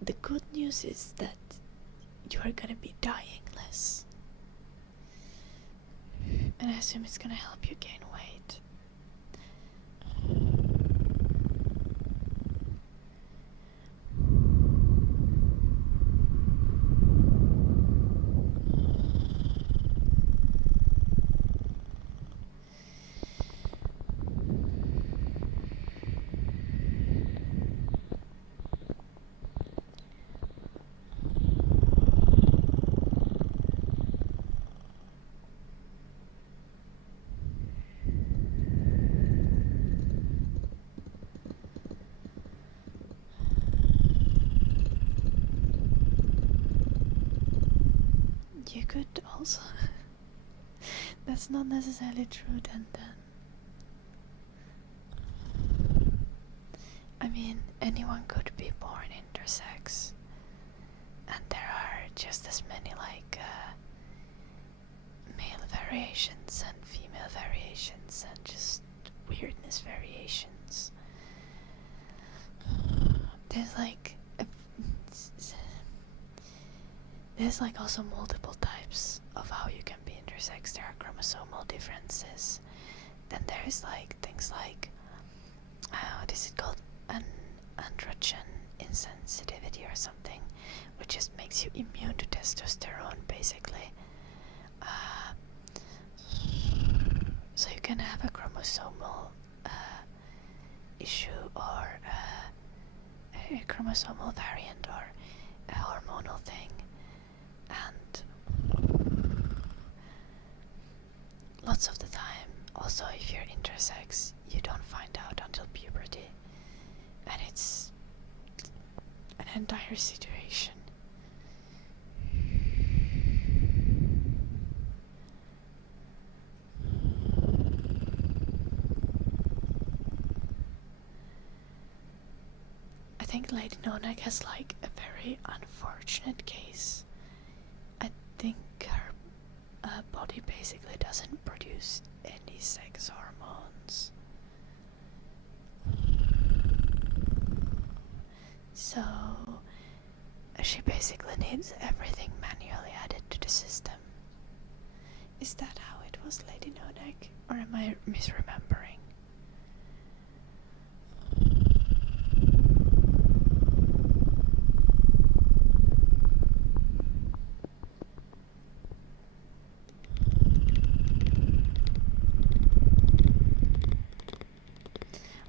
the good news is that you are gonna be dying less. And I assume it's gonna help you gain weight. you could also. That's not necessarily true then. I mean, anyone could be born intersex, and there are just as many male variations and female variations and just weirdness variations. There's also multiple types of how you can be intersex. There are chromosomal differences. Then there's things like what is it called? An androgen insensitivity or something, which just makes you immune to testosterone, basically. So you can have a chromosomal issue or a chromosomal variant or a hormonal thing, and lots of the time, also if you're intersex, you don't find out until puberty, and it's an entire situation. I think Lady Nonak has a very unfortunate case. I think her body basically doesn't produce any sex hormones. So she basically needs everything manually added to the system. Is that how it was, Lady Nonak? Or am I misremembering?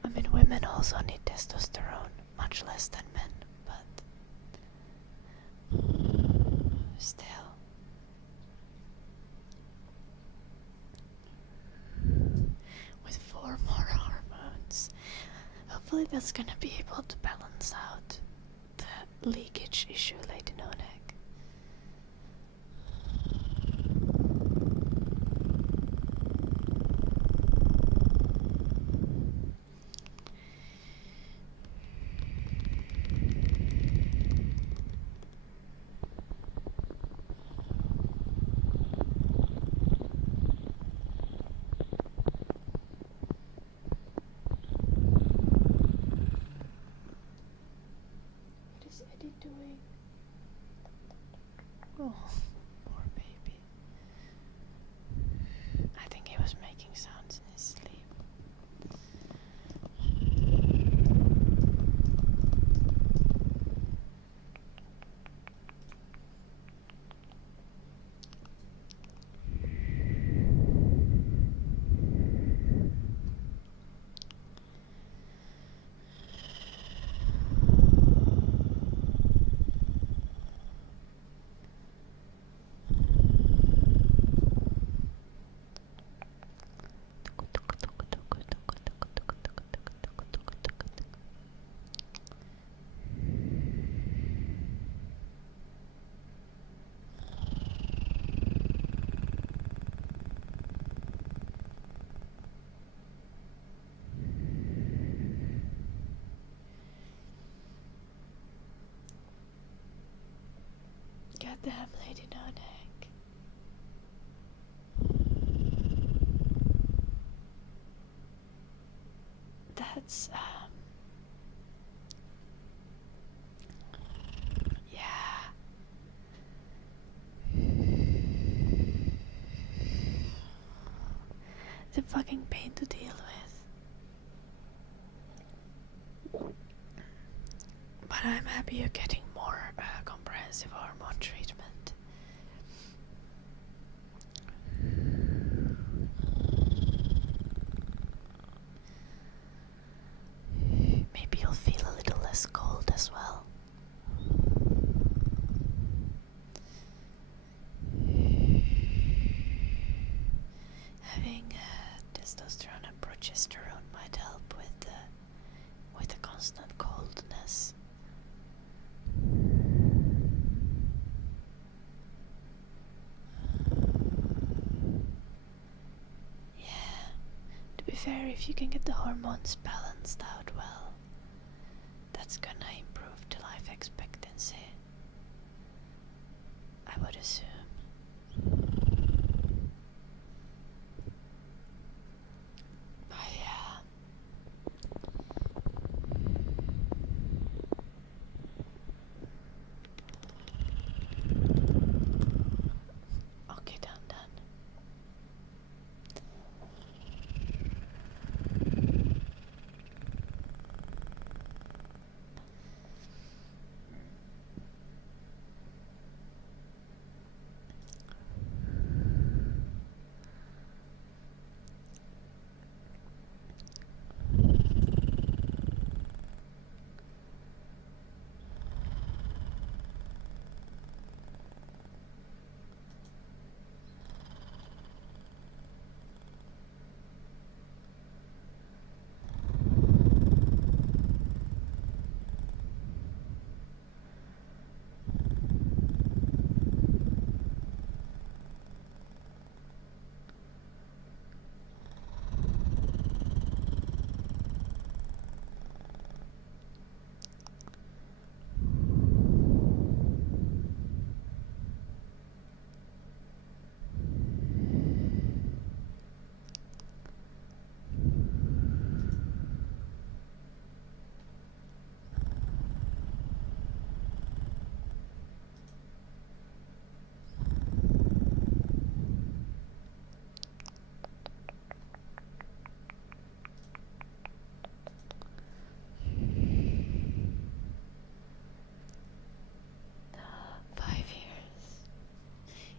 I mean, women also need testosterone, much less than men, but still. With 4 more hormones, hopefully that's gonna be able to balance out the leakage issue, Lady Nonak. What is Eddie doing? Oh, poor baby. I think he was making sounds in his sleep. Goddamn Lady Nonak. That's yeah. It's a fucking pain to deal with. But I'm happy you're getting more comprehensive hormone treatment. Maybe you'll feel a little less cold as well. Having testosterone and progesterone might help with the constant coldness. fair, if you can get the hormones balanced out well, that's gonna improve the life expectancy, I would assume. But yeah. Okay, done.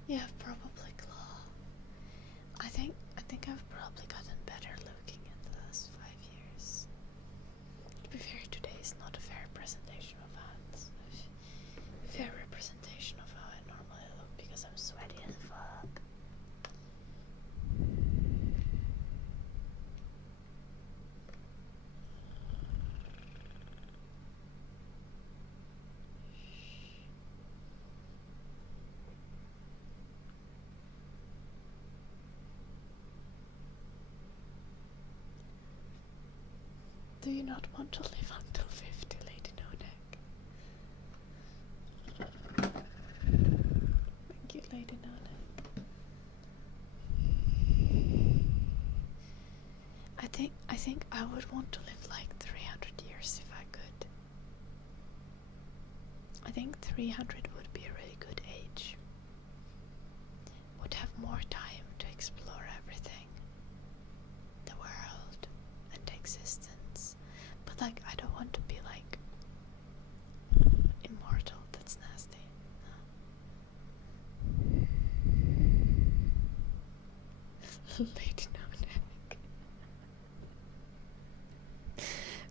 Yeah, probably claw. I think I've probably gotten better looking in the last 5 years. To be fair, today is not a fair representation of how I normally look because I'm sweaty as fuck. Do you not want to live until 50, Lady No Neck? Thank you, Lady No Neck. I think I would want to live like 300 years if I could. I think 300 would be a really good age. Would have more time to explore everything. The world and existence. But like, I don't want to be like immortal. That's nasty. No. Lady No Neck.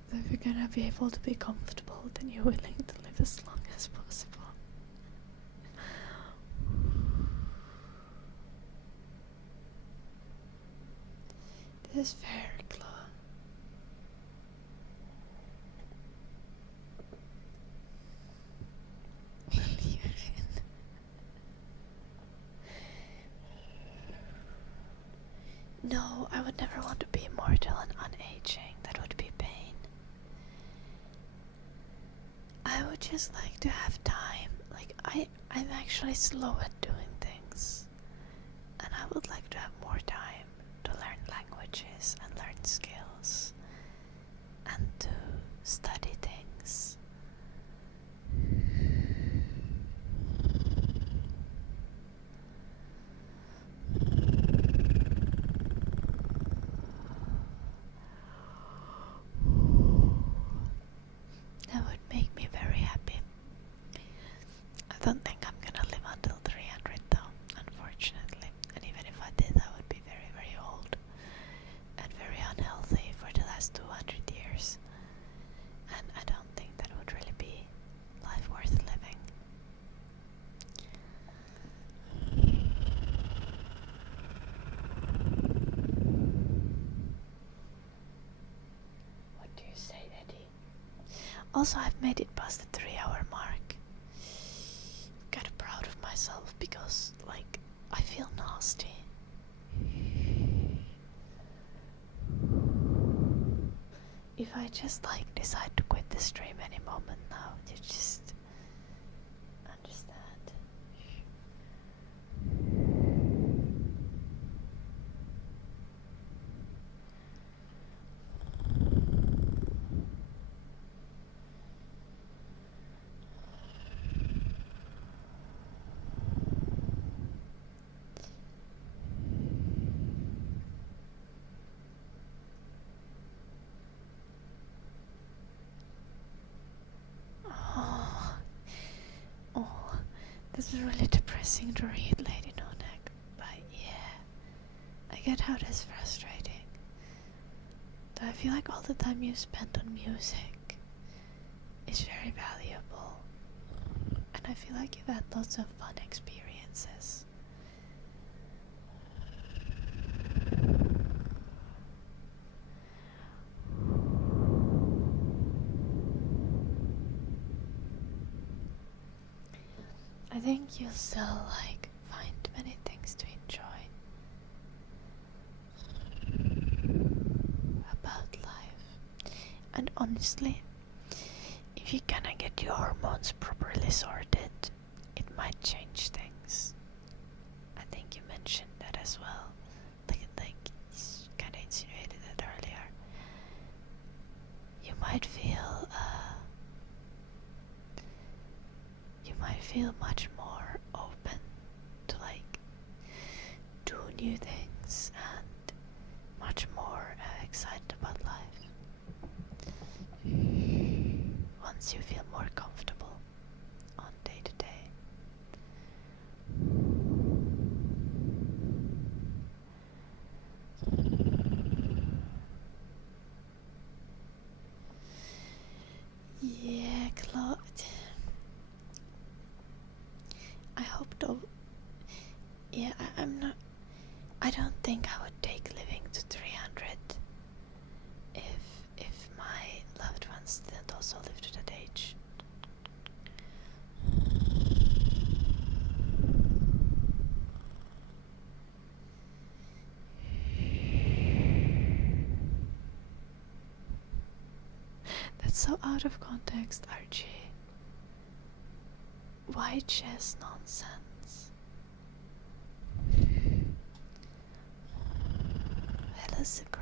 So if you're gonna be able to be comfortable, then you're willing to live as long as possible. This is fair, Claw. No, I would never want to be immortal and unaging. That would be pain. I would just like to have time. Like, I'm actually slow at doing things. And I would like to have more time to learn languages and learn skills. And to study things. That would make me very happy. I don't think I'm gonna live until 300 though, unfortunately. And even if I did, I would be very, very old. And very unhealthy for the last 200 years. And I don't think that would really be life worth living. What do you say, Eddie? Also, I've made it past the 3-hour mark. Kind of proud of myself because, like, I feel nasty. I just like decide to quit the stream any moment now, you just understand. Oh, this is really depressing to read, Lady Nonek, but yeah, I get how that's frustrating. Though I feel like all the time you spent on music is very valuable, and I feel like you've had lots of fun experiences. I think you'll still find many things to enjoy about life. And honestly, if you kinda get your hormones properly sorted, it might change things. I think you mentioned that as well. Like kinda insinuated that earlier. You might feel much more open to do new things and much more excited about life once you feel more comfortable on day to day. Yeah, Claude. I hope though. Yeah, I'm not. I don't think I would take living to 300 if my loved ones didn't also live to that age. That's so out of context, Archie. Why chess nonsense? Hello, secret.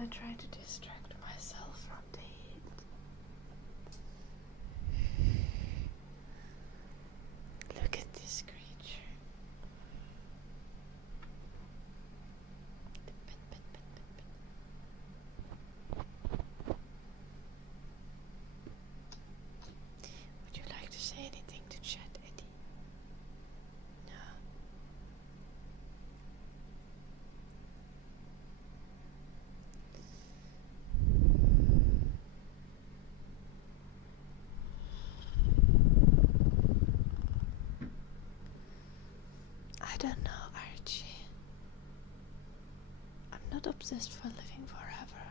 I try to distract myself from the heat. Look at this creature. Would you like to say anything to chat, Eddie? No? I don't know, Archie. I'm not obsessed for living forever.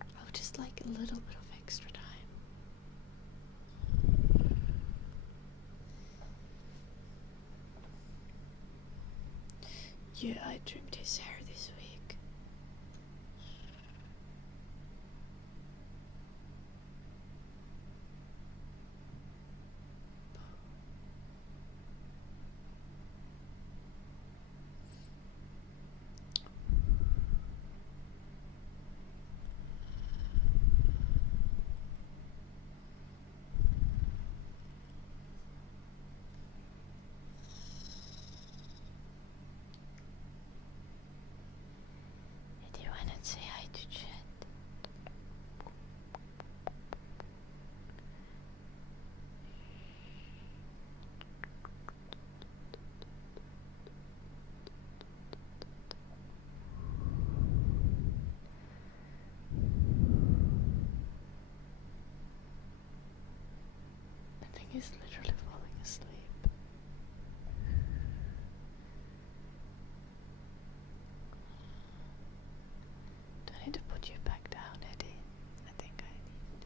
I would just like a little bit of extra time. Yeah, I trimmed his hair this week. Do you wanna say hi to chat? I think he's literally falling asleep. Do I need to put you back down, Eddie? I think I need.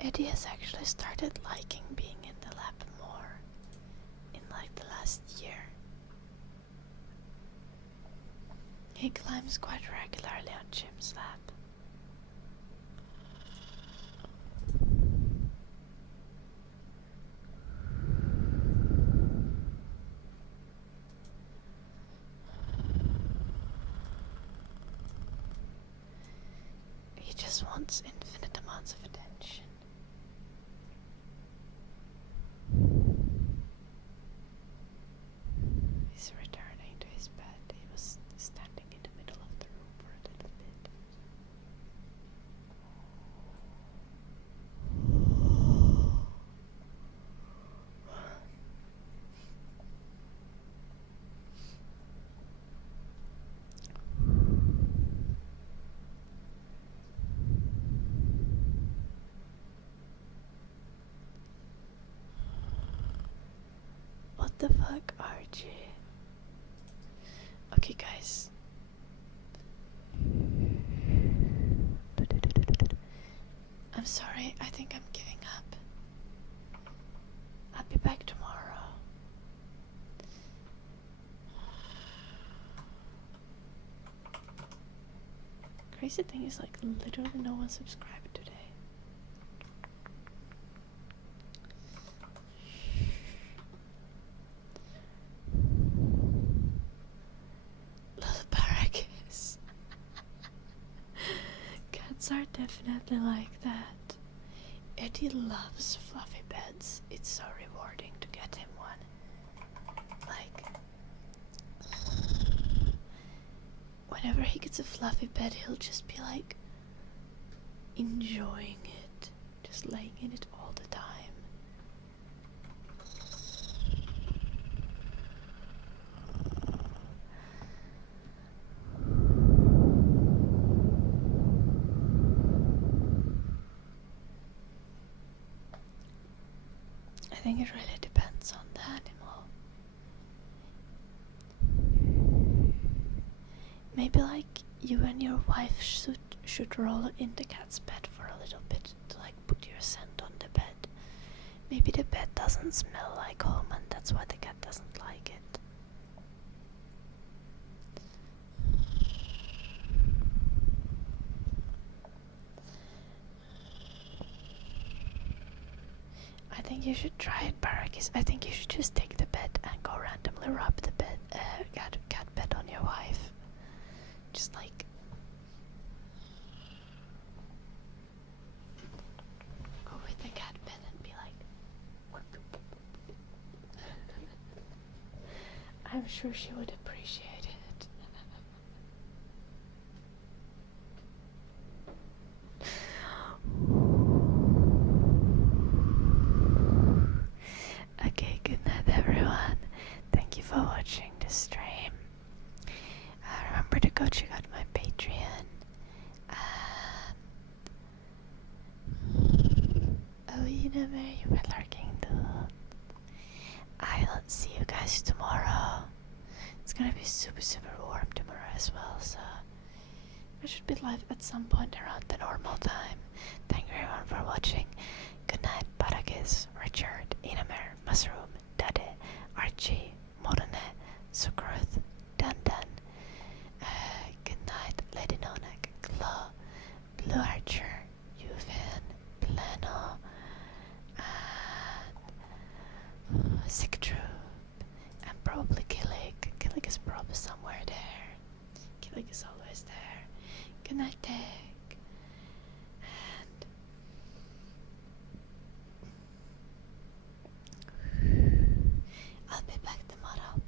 Eddie has actually started liking being in the lab more in like the last year. He climbs quite regularly on Jim's lab. He just wants infinite amounts of attention. He's returning to his bed. He was standing in the middle of the room for a little bit. What the fuck, RJ? Okay, guys. I'm sorry, I think I'm giving up. I'll be back tomorrow. Crazy thing is, like, literally no one subscribed today. Little Barracudas. Cats are definitely like that. Eddie loves fluffy beds. It's so rewarding to get him one. Like, whenever he gets a fluffy bed, he'll just be like enjoying it, just laying in it all the time. I think it really depends on the animal. Maybe like you and your wife should roll in the cat's bed for a little bit to like put your scent on the bed. Maybe the bed doesn't smell like home and that's why the cat doesn't like it. I think you should try it, Barakis. I think you should just take the bed and go randomly rub the bed, cat bed on your wife. Just like go with the cat bed and be like, I'm I'm sure she would appreciate it. Okay, good night everyone. Thank you for watching the stream. Remember to go check out my Patreon. Oh, you know where you were lurking though. I'll see you guys tomorrow. It's gonna be super warm tomorrow as well, so I should be live at some point around the normal time. Thank you everyone for watching. Good night, Parakis, Richard, Inamer, Mushroom, Dade, Archie, Modene, Sukruth, Dandan. Good night, Lady Nonak, Claw, Blue Archer, Yuvin, Plano, and Sick Troop, and probably Killick. Killick is probably somewhere there. Killick is always there. Good night, Tech. And I'll be back tomorrow.